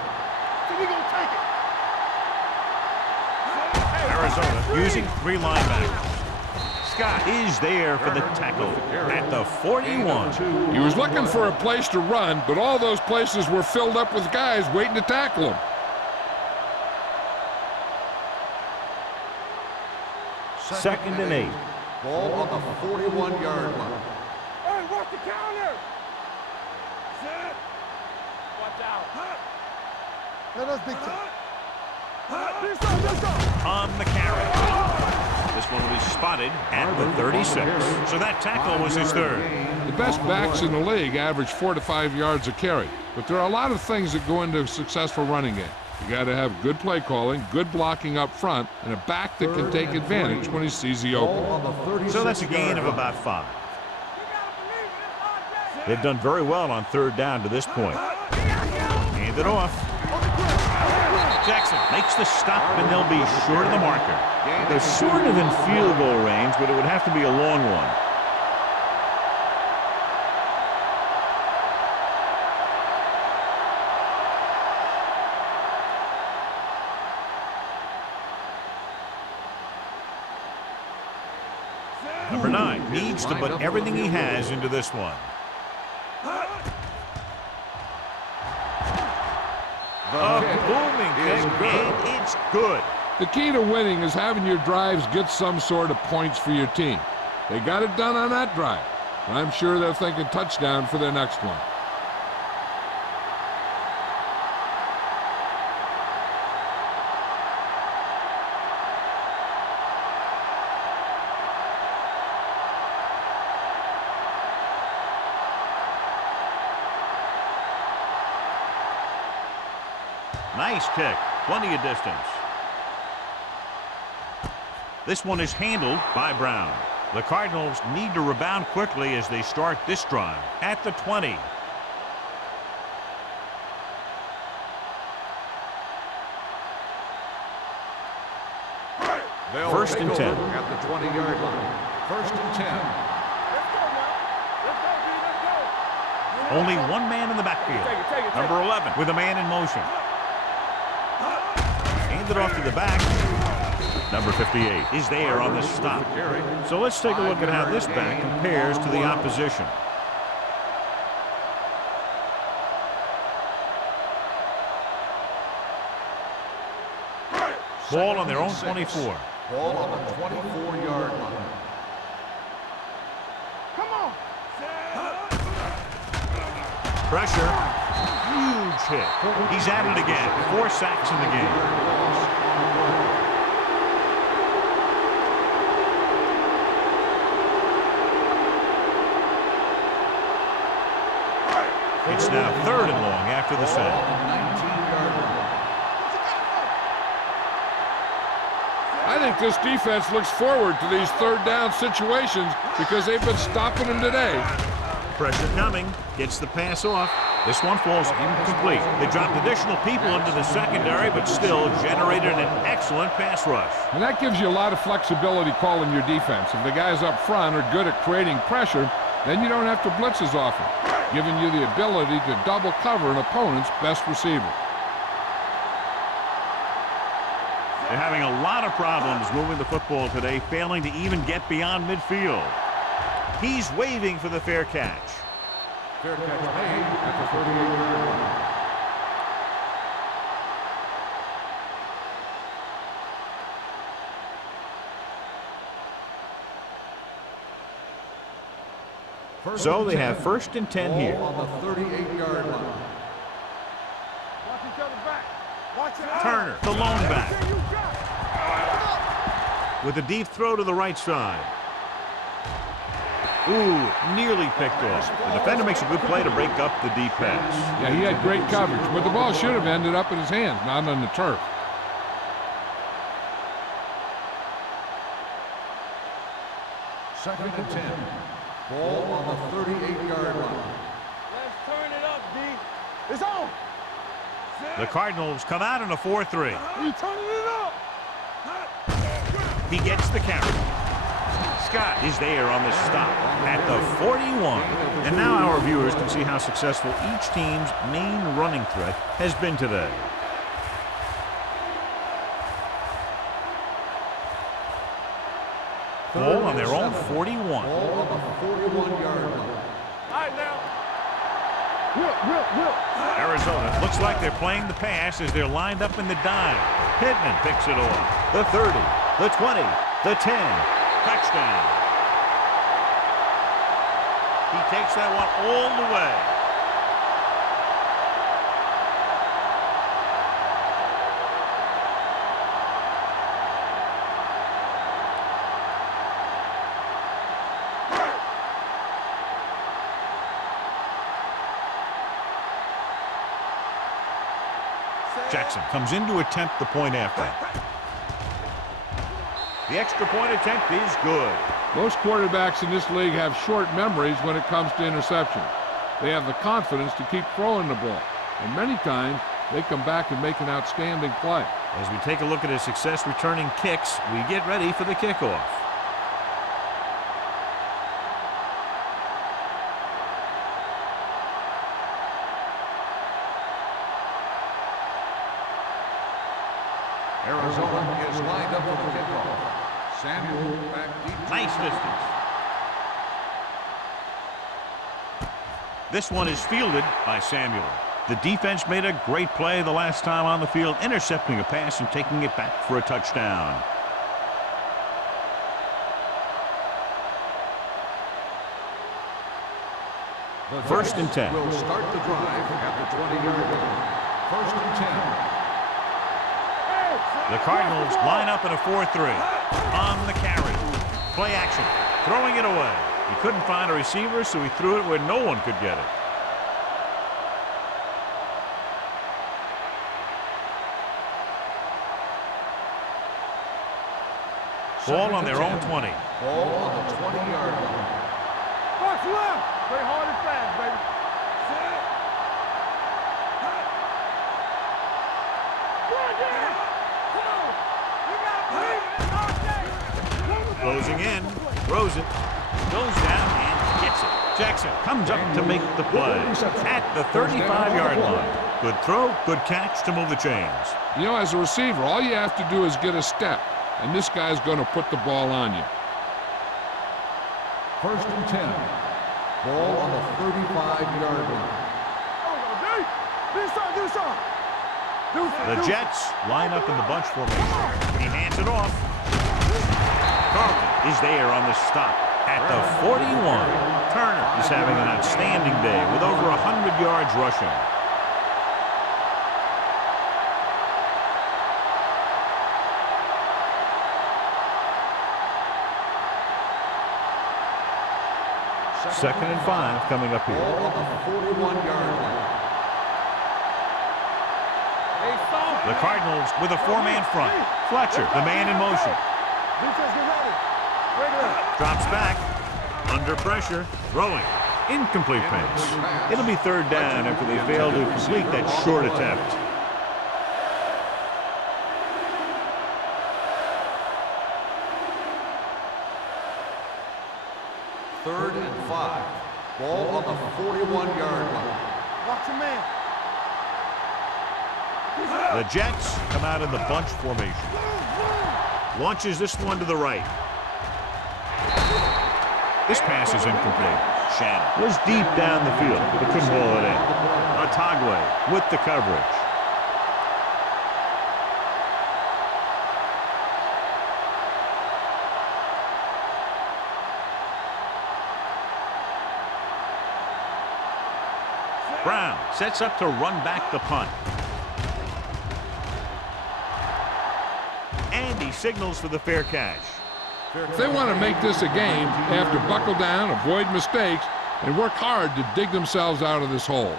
So we gonna take it. Arizona using three linebackers. Scott is there for the tackle at the 41. He was looking for a place to run, but all those places were filled up with guys waiting to tackle him. Second and 8. Ball on the 41-yard line. Hey, watch the counter. Watch out. Let us big time. This up. On the carry. This one will be spotted at the 36. So that tackle was his third. The best backs in the league average 4 to 5 yards a carry, but there are a lot of things that go into a successful running game. You got to have good play calling, good blocking up front, and a back that can take advantage when he sees the opening. So that's a gain of about 5. They've done very well on third down to this point. Hand it off. Jackson makes the stop, and they'll be short of the marker. They're sort of in field goal range, but it would have to be a long one. Number 9 needs to put everything he has into this one. A booming kick, and it's good. The key to winning is having your drives get some sort of points for your team. They got it done on that drive, and I'm sure they're thinking touchdown for their next one. Nice kick. Plenty of distance. This one is handled by Brown. The Cardinals need to rebound quickly as they start this drive at the 20. First and 10. At the 20-yard line. First and 10. Let's go now. Let's go, B. Let's go. Only one man in the backfield. Take it. Number 11 with a man in motion. Handed off to the back. Number 58 is there on the stop. So let's take a look at how this back compares to the opposition. Ball on their own 24. Ball on the 24-yard line. Come on. Pressure. Huge hit. He's at it again. 4 sacks in the game. It's now 3rd and long after the sack. 19-yard line. I think this defense looks forward to these third down situations because they've been stopping them today. Pressure coming. Gets the pass off. This one falls incomplete. They dropped additional people into the secondary, but still generated an excellent pass rush. And that gives you a lot of flexibility calling your defense. If the guys up front are good at creating pressure, then you don't have to blitz as often, giving you the ability to double cover an opponent's best receiver. They're having a lot of problems moving the football today, failing to even get beyond midfield. He's waving for the fair catch. Fair catch made at the 38-yard line. So they have 1st and 10 here. Ball on the 38-yard line. Watch each other back. Watch it. Turner, the lone back, You got it. with a deep throw to the right side. Ooh, nearly picked off. The defender makes a good play to break up the deep pass. Yeah, he had great coverage, but the ball should have ended up in his hands, not on the turf. Second and 10. Ball on the 38-yard line. Let's turn it up, D. It's on. The Cardinals come out in a 4-3. You turning it up. He gets the carry. Scott is there on the stop at the 41. And now our viewers can see how successful each team's main running threat has been today. Ball on their own 41. Ball on the 41-yard line. All right, now. Whip. Arizona looks like they're playing the pass as they're lined up in the dime. Pittman picks it off. The 30, the 20, the 10. Touchdown. He takes that one all the way. Jackson comes in to attempt the point after. The extra point attempt is good. Most quarterbacks in this league have short memories when it comes to interception. They have the confidence to keep throwing the ball, and many times they come back and make an outstanding play. As we take a look at his success returning kicks, we get ready for the kickoff. Arizona is lined up for the kickoff. Samuel back deep. Nice distance. This one is fielded by Samuel. The defense made a great play the last time on the field, intercepting a pass and taking it back for a touchdown. First and 10. Will start the drive at the 20-yard line. First and 10. The Cardinals line up in a 4-3. On the carry. Play action. Throwing it away. He couldn't find a receiver, so he threw it where no one could get it. Ball on their own 20. Ball on the 20-yard line. Box left. Play hard and fast, baby. Closing in. Throws it. Goes down and gets it. Jackson comes up to make the play at the 35-yard line. Good throw, good catch to move the chains. You know, as a receiver, all you have to do is get a step, and this guy's going to put the ball on you. First and 10. Ball on the 35-yard line. The Jets line up in the bunch formation. He hands it off. Carlton is there on the stop at the 41. Turner is having an outstanding day with over 100 yards rushing. Second and 5 coming up here. Ball on the 41-yard line. The Cardinals with a four-man front. Fletcher, the man in motion. Drops back. Under pressure. Throwing. Incomplete pass. It'll be third down after they fail to complete that short attempt. Third and 5. Ball on the 41-yard line. Watch your man. The Jets come out in the bunch formation. Launches this one to the right. This pass is incomplete. Shannon was deep down the field, but couldn't haul it in. Otagwe with the coverage. Brown sets up to run back the punt. And he signals for the fair catch. If they want to make this a game, they have to buckle down, avoid mistakes, and work hard to dig themselves out of this hole.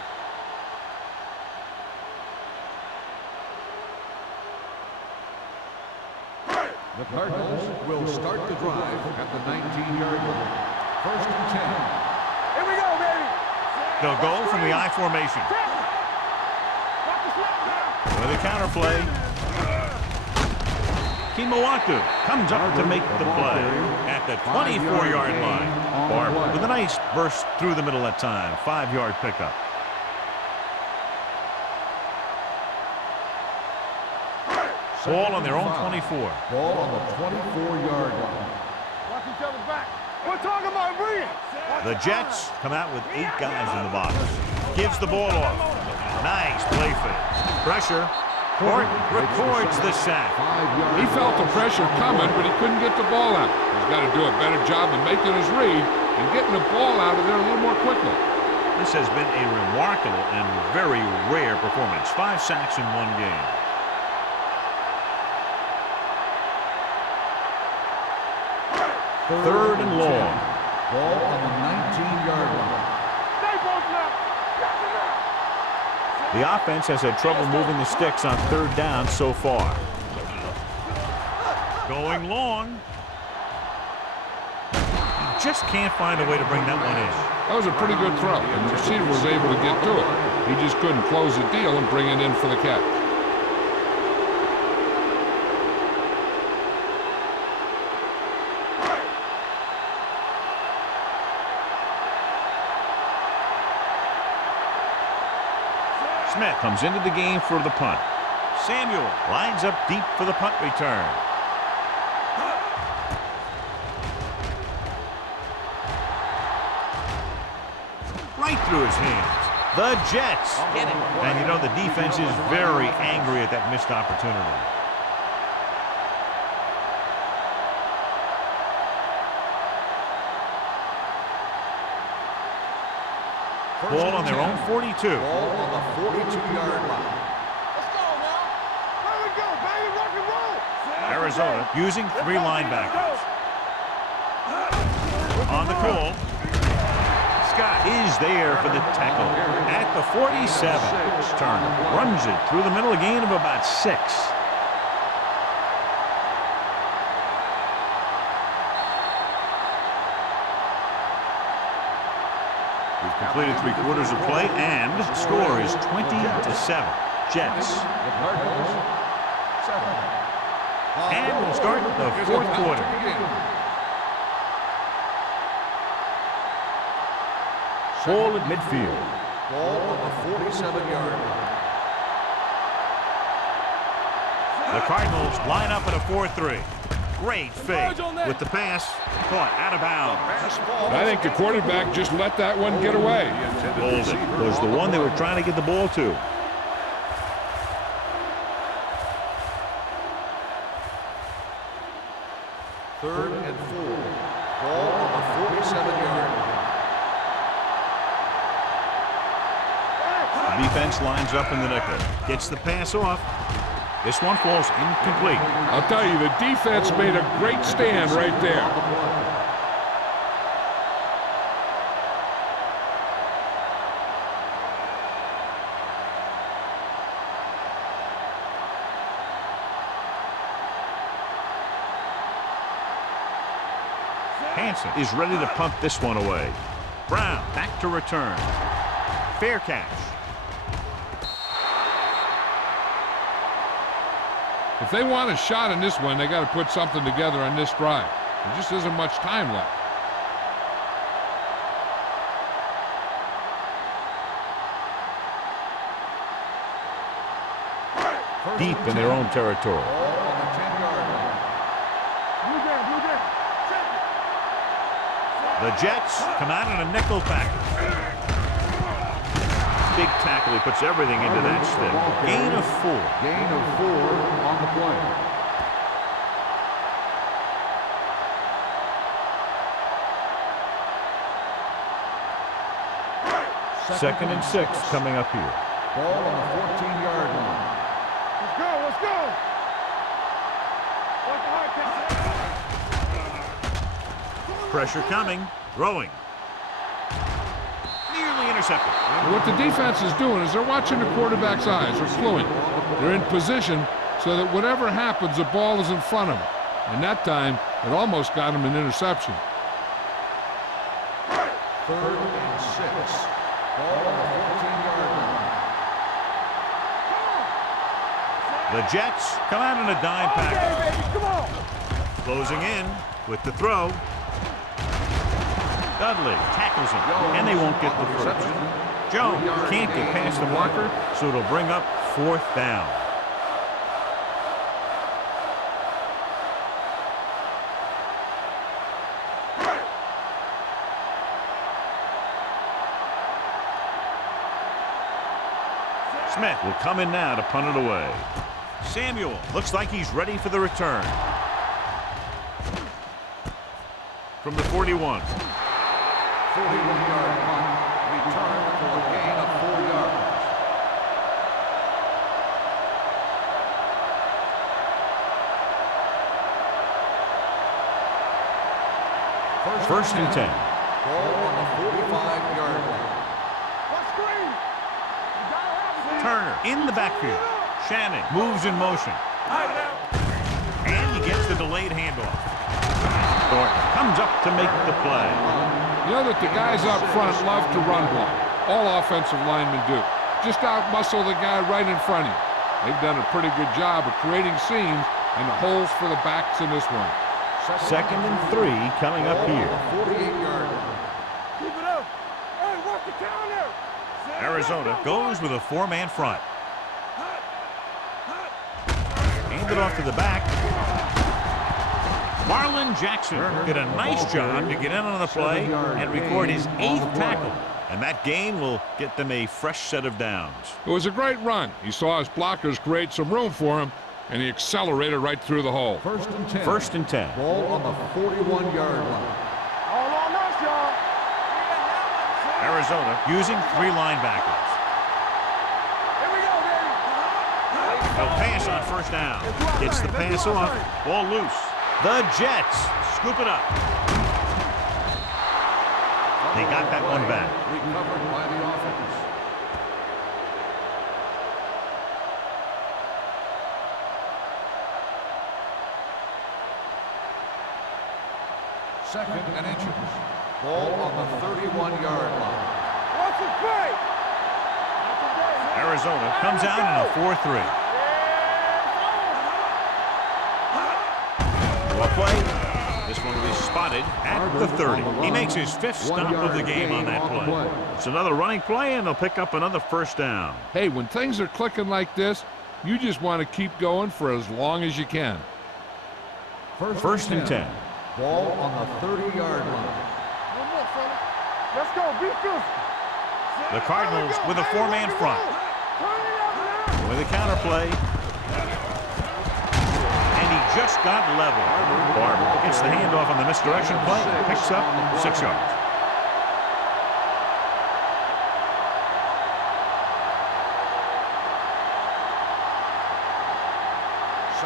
The Cardinals will start the drive at the 19-yard line. First and 10. Here we go, baby. They'll go from the I formation. With a counter play. Kimawatu comes up to make the play at the 24-yard line. Barber with a nice burst through the middle that time. 5-yard pickup. Ball on their own 24. Ball on the 24-yard line. Watch each other back. We're talking about bringing. The Jets come out with 8 guys in the box. Gives the ball off. Nice play fake. Pressure. Horton records the sack. He felt the pressure coming, but he couldn't get the ball out. He's got to do a better job of making his read and getting the ball out of there a little more quickly. This has been a remarkable and very rare performance. 5 sacks in one game. Third and long. Ball on the 19-yard line. Stay both left. The offense has had trouble moving the sticks on third down so far. Going long. He just can't find a way to bring that one in. That was a pretty good throw, and the receiver was able to get to it. He just couldn't close the deal and bring it in for the catch. Smith comes into the game for the punt. Samuel lines up deep for the punt return. right through his hands. The Jets. And you know the defense is very angry at that missed opportunity. Ball on their own 42. Ball on the 42-yard line. Let's go now. There we go, baby. Rock and roll. Arizona using 3 linebackers. On the call. Scott is there for the tackle at the 47. Turner runs it through the middle, a gain of about 6. We've completed 3/4 of play, and the score is 20-7. Jets. The Cardinals, 7. And we'll start the 4th quarter. Ball at midfield. Ball on the 47-yard line. The Cardinals line up at a 4-3. Great fake with the pass caught out of bounds. I think the quarterback just let that one get away. Bolden was the one they were trying to get the ball to. Third and 4. Ball on the 47-yard line. The defense lines up in the nickel. Gets the pass off. This one falls incomplete. I'll tell you, the defense made a great stand right there. Hansen is ready to punt this one away. Brown back to return. Fair catch. If they want a shot in this one, they got to put something together on this drive. There just isn't much time left. Deep in their own territory. Ball on the 10-yard line. Blue Jam. Check it. The Jets come out in a nickel package. Big tackle. He puts everything into that stick. Gain of 4. Gain of 4 on the play. Second and 6 coming up here. Ball on the 14-yard line. Let's go. Let's go. Watch the hard catch. Pressure coming. Throwing. Nearly intercepted. What the defense is doing is they're watching the quarterback's eyes. They're fluent. They're in position so that whatever happens, the ball is in front of them. And that time, it almost got him an interception. Third and 6. Ball on the 14-yard line. The Jets come out in a dime Okay, package. baby. Come on. Closing in with the throw. Dudley tackles him, and they won't get the first. Jones can't get past the marker, so it'll bring up 4th down. Smith will come in now to punt it away. Samuel looks like he's ready for the return. From the 41. 41-yard punt. Return for a gain of 4 yards. First and 10. Ball on the 45-yard line. Let's screen. You gotta have it. Turner in the backfield. Shannon moves in motion. And he gets the delayed handoff. Thornton comes up to make the play. You know that the guys up front love to run block. All offensive linemen do. Just out-muscle the guy right in front of you. They've done a pretty good job of creating seams and the holes for the backs in this one. Second and 3 coming up here. 48-yard line. Keep it up. Hey, watch the counter. Arizona goes with a 4-man front. Handed off to the back. Marlon Jackson did a nice job to get in on the play and record his 8th tackle. And that gain will get them a fresh set of downs. It was a great run. He saw his blockers create some room for him, and he accelerated right through the hole. First and 10. First and 10. Ball on the 41-yard line. All on us, y'all. Arizona using 3 linebackers. Here we go, baby. They'll pass on first down. Gets the pass off. Ball loose. The Jets scoop it up. They got that one back. Recovered by the offense. Second and inches. Ball on the 31-yard line. What's the play? Arizona comes out in a 4-3. What play? This one will be spotted at the 30. He makes his 5th stop of the game on that play. It's another running play, and they'll pick up another first down. Hey, when things are clicking like this, you just want to keep going for as long as you can. First and 10. Ball on the 30-yard line. One more, fella. Let's go. Be physical. The Cardinals with a 4-man front. Turn it up now. With a counterplay. And he just got level. Barber gets the handoff on the misdirection play. Picks up 6 yards.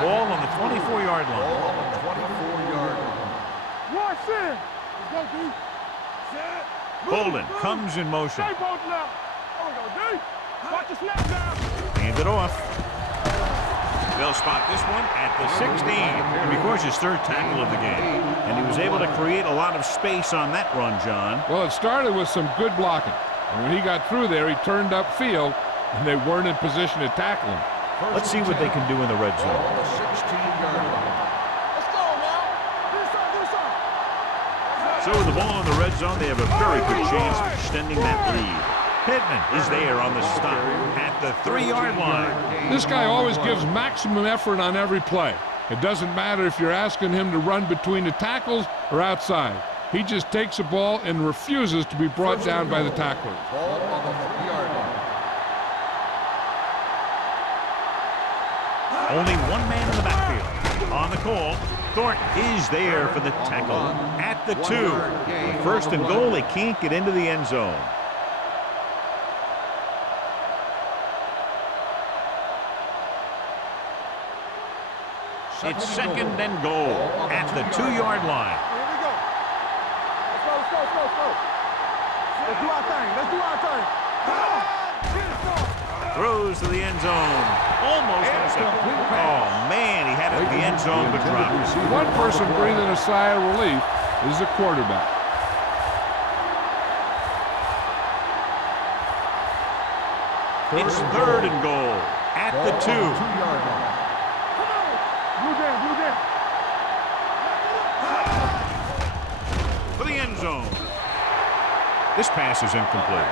Ball on the 24-yard line. Ball on the 24-yard line. Watch in. Let's go, D. Set. Bolden comes in motion. Stay both left. There we go, D. Watch the snap down. Hand it off. They'll spot this one at the 16. And because his 3rd tackle of the game. And he was able to create a lot of space on that run, John. Well, it started with some good blocking. And when he got through there, he turned upfield, and they weren't in position to tackle him. Let's see what they can do in the red Ball on zone. the 16-yard line. Let's go now. Do something. So with the ball in the red zone, they have a very good chance of extending that lead. Pittman is there on the stop at the 3-yard line. This guy always gives maximum effort on every play. It doesn't matter if you're asking him to run between the tackles or outside. He just takes the ball and refuses to be brought down by the tacklers. Ball on the 3-yard line. Only one man in the backfield. On the call, Thornton is there for the tackle at the 2. First and goal, they can't get into the end zone. It's second and goal at the 2-yard line. Here we go. Let's go. Let's do our thing. Throws to the end zone. Almost intercepted. Oh, man, he had it in the end zone, but dropped it. One person breathing a sigh of relief is the quarterback. It's 3rd and goal at the 2. 2-yard line. Blue down. For the end zone. This pass is incomplete.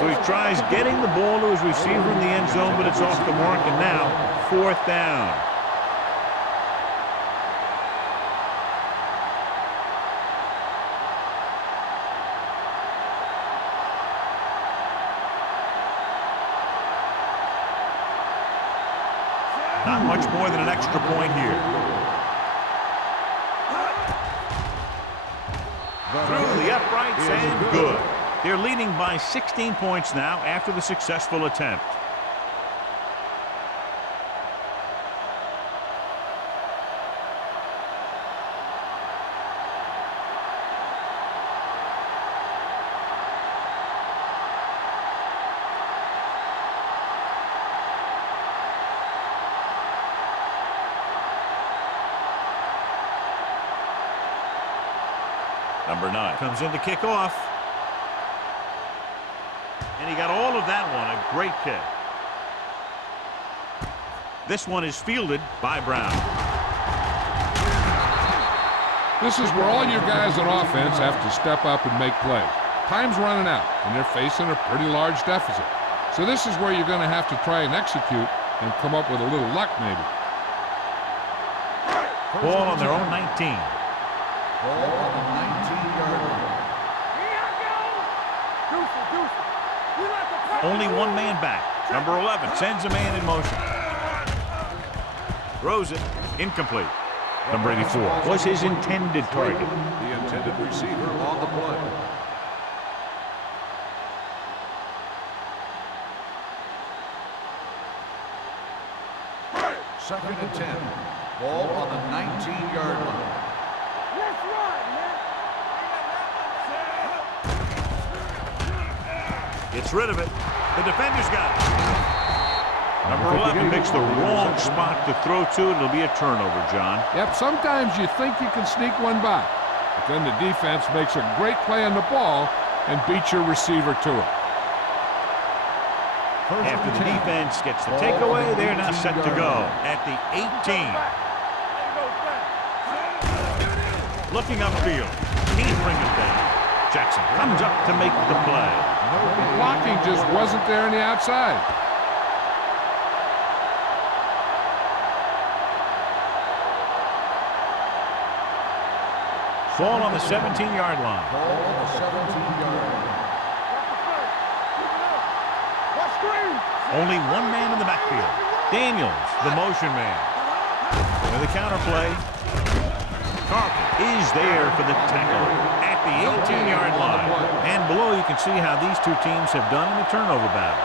So he tries getting the ball to his receiver in the end zone, but it's off the mark, and now 4th down. Not much more than an extra point here. Through the uprights and good. They're leading by 16 points now after the successful attempt. Number 9 comes in to kick off. And he got all of that one. A great kick. This one is fielded by Brown. This is where all your guys on offense have to step up and make plays. Time's running out, and they're facing a pretty large deficit. So this is where you're going to have to try and execute and come up with a little luck, maybe. Ball on their own 19. Ball on the 19-yard line. Here I go. We like to practice. Only one man back. Number 11 sends a man in motion. Throws it. Incomplete. Number 84 was his intended target. The intended receiver on the play. Second and 10. Ball on the 19-yard line. Let's run, man. Gets rid of it. The defender's got it. Number 11 picks the wrong spot to throw to. It'll be a turnover, John. Yep, sometimes you think you can sneak one by, but then the defense makes a great play on the ball and beats your receiver to it. After the defense gets the takeaway, they're now set to go at the 18. Looking upfield. Can't bring it down. Jackson comes up to make the play. The blocking just wasn't there on the outside. Ball on the 17-yard line. Ball on the 17-yard line. Only one man in the backfield. Daniels, the motion man. With the counterplay. Carter is there for the tackle at the 18-yard line. And below you can see how these two teams have done in the turnover battle.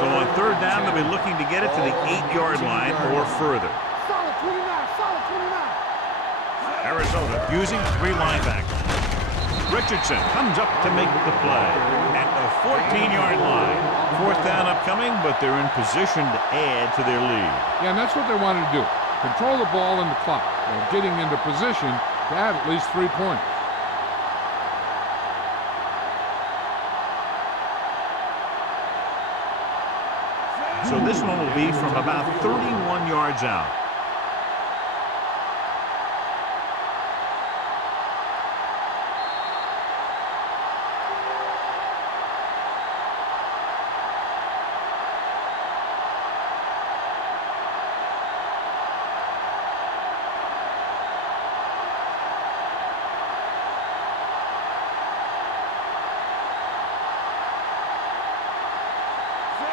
So on third down, they'll be looking to get it to the 8-yard line or further. Solid 29, solid 29. Arizona using 3 linebackers. Richardson comes up to make the play at the 14-yard line. Fourth down upcoming, but they're in position to add to their lead. Yeah, and that's what they wanted to do. Control the ball and the clock while getting into position to add at least 3 points. So this one will be from about 31 yards out.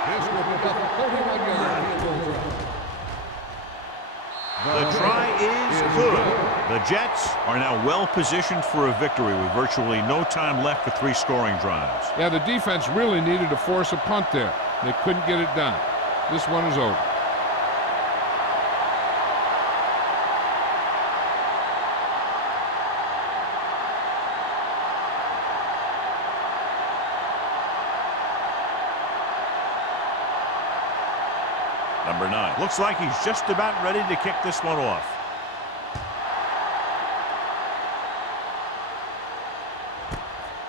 This will be the 31-yard field goal try. The try is good. The Jets are now well positioned for a victory with virtually no time left for 3 scoring drives. Yeah, the defense really needed to force a punt there. They couldn't get it done. This one is over. Number 9. Looks like he's just about ready to kick this one off.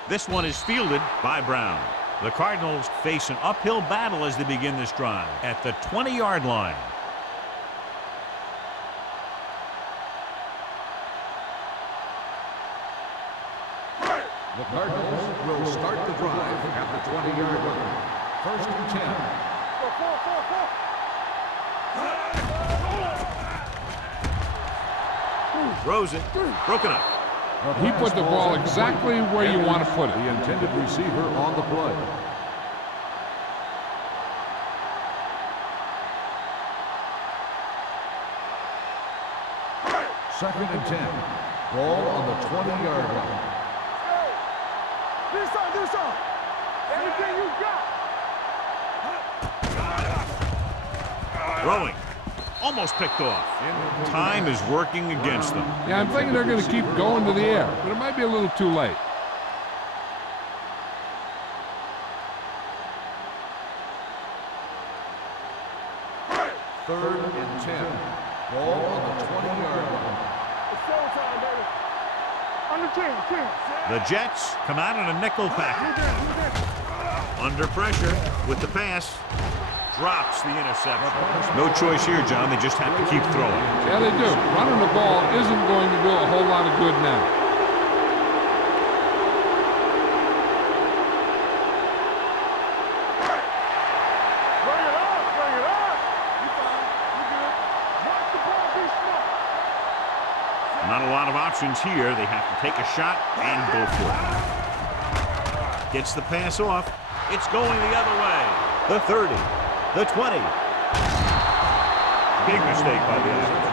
This one is fielded by Brown. The Cardinals face an uphill battle as they begin this drive at the 20-yard line. The Cardinals will start the drive at the 20-yard line. First and 10. Throws it. Broken up. He put the ball exactly where you want to put it. The intended receiver on the play. Second and 10. Ball on the 20-yard line. Do something. Everything you got. Throwing. Almost picked off. Time is working against them. Yeah, I'm thinking they're going to keep going to the air, but it might be a little too late. Third and 10. Ball on the 20-yard line. It's showtime, baby. On the 10. The Jets come out in a nickel package. Under pressure with the pass. Drops the interception. No choice here, John. They just have to keep throwing. Yeah, they do. Running the ball isn't going to do a whole lot of good now. Bring it up. You fine. You good. Watch the ball be smart. Not a lot of options here. They have to take a shot and go for it. Gets the pass off. It's going the other way. The 30, the 20. Big mistake by the offense.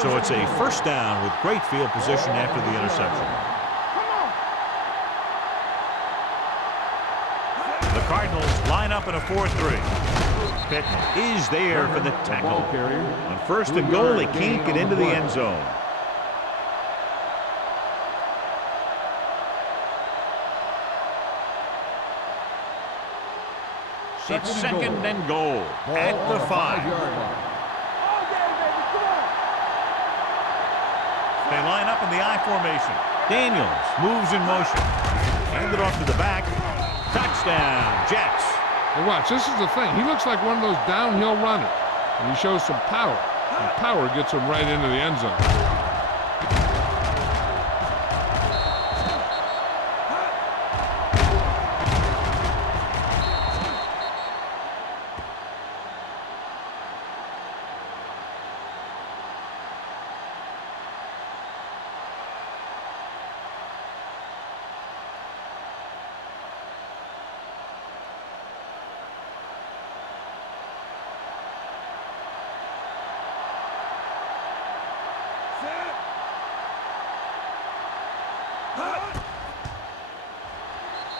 So it's a first down with great field position after the interception. The Cardinals line up in a 4-3. Pittman is there for the tackle. On first and goal, they can't get into the end zone. It's second and goal at the 5. They line up in the I formation. Daniels moves in motion. Hand it off to the back. Touchdown, Jets. Hey, watch, this is the thing. He looks like one of those downhill runners. And he shows some power. And power gets him right into the end zone.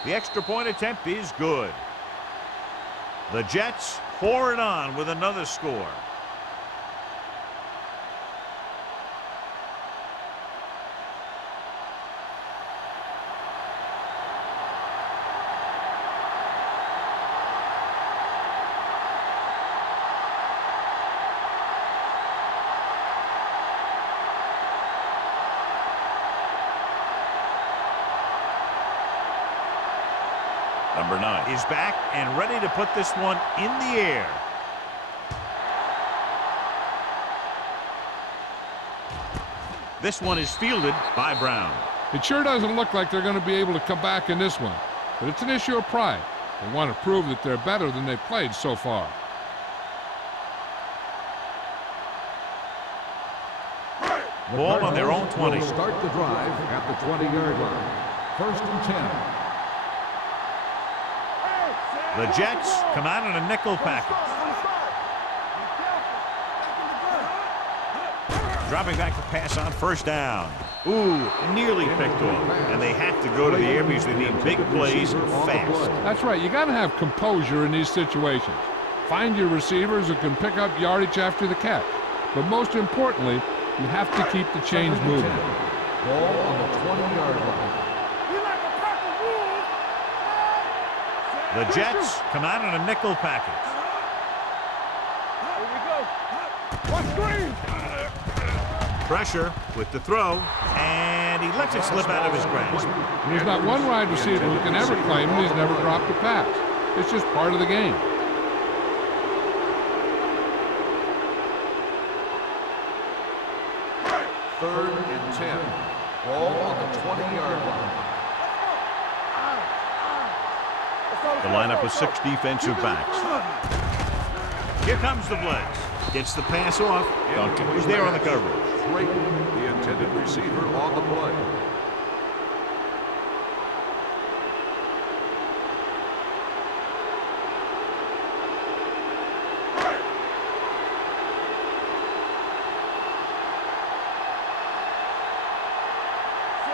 The extra point attempt is good. The Jets pour it on with another score. Number 9 is back and ready to put this one in the air. This one is fielded by Brown. It sure doesn't look like they're going to be able to come back in this one, but it's an issue of pride. They want to prove that they're better than they've played so far. Ball on their own 20. Start the drive at the 20-yard line. First and 10. The Jets come out in a nickel package. Dropping back to pass on first down. Ooh, nearly picked off. And they have to go to the air because they need big plays fast. That's right. You got to have composure in these situations. Find your receivers who can pick up yardage after the catch. But most importantly, you have to keep the chains moving. Ball on the 20-yard line. The Jets come out in a nickel package. Here we go. One screen. Pressure with the throw, and he lets it slip out of his grasp. There's not one wide receiver who can ever claim he's never dropped a pass. It's just part of the game. Third and 10. Ball on the 20-yard line. The lineup with 6 defensive backs. Here comes the blitz. Gets the pass off. Duncan is there on the coverage. Creighton, the intended receiver, on the play.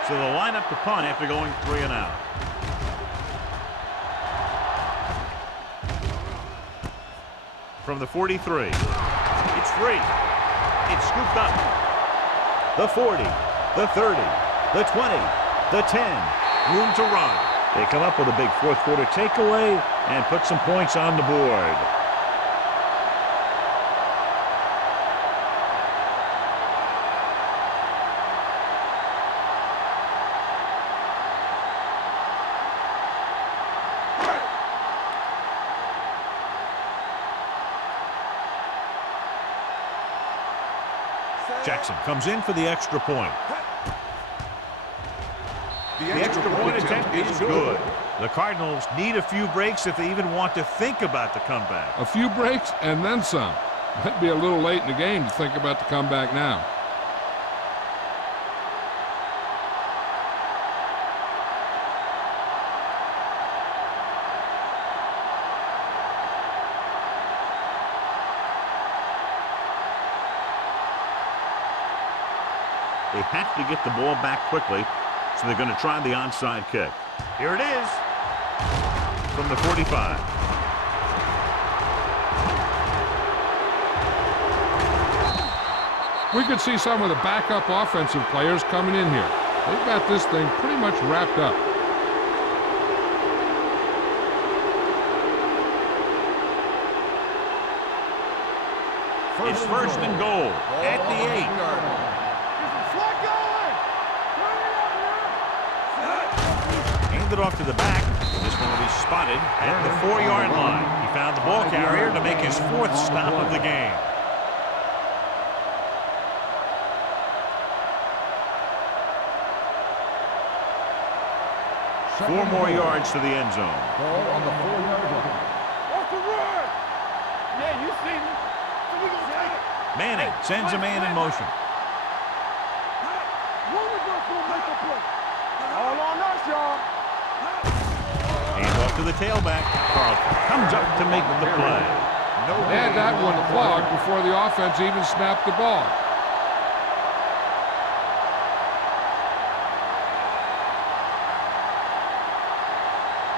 So they'll line up to punt after going 3 and out. From the 43. It's free. It's scooped up. The 40, the 30, the 20, the 10. Room to run. They come up with a big fourth quarter takeaway and put some points on the board. Jackson comes in for the extra point. The extra point attempt is good. The Cardinals need a few breaks if they even want to think about the comeback. A few breaks and then some. Might be a little late in the game to think about the comeback now. They have to get the ball back quickly, so they're going to try the onside kick. Here it is from the 45. We could see some of the backup offensive players coming in here. They've got this thing pretty much wrapped up. It's first and goal at the 8. Handed off to the back. This one will be spotted at the 4-yard line. He found the ball carrier to make his 4th stop of the game. Four more yards to the end zone. Ball on the 4-yard line. What's the run? Yeah, you see me. So we gonna take it. Manning sends a man in motion. One of us gonna make a play. All on us, y'all. Hand off to the tailback. Carlton comes up to make the play. They had that one clogged before the offense even snapped the ball.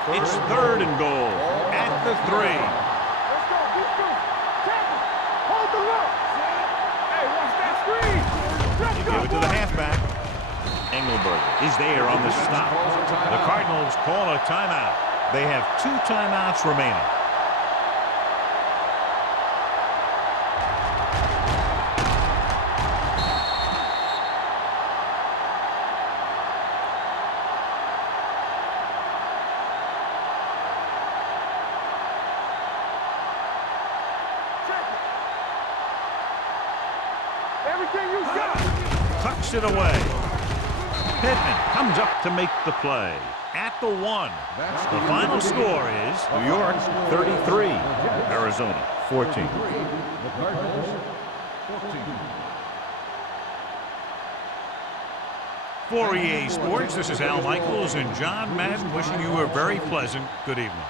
It's third and goal at the 3. Let's go. Get through. Tackle. Hold the look. Hey, watch that screen. Let's You go, give it to the boys. halfback. Engelberg is there on the stop. The Cardinals call a timeout. They have 2 timeouts remaining. Everything you got. Tucks it away. Pittman comes up to make the play at the 1. The final score is New York 33, Arizona 14. The Cardinals 14. For EA Sports, this is Al Michaels and John Madden wishing you a very pleasant good evening.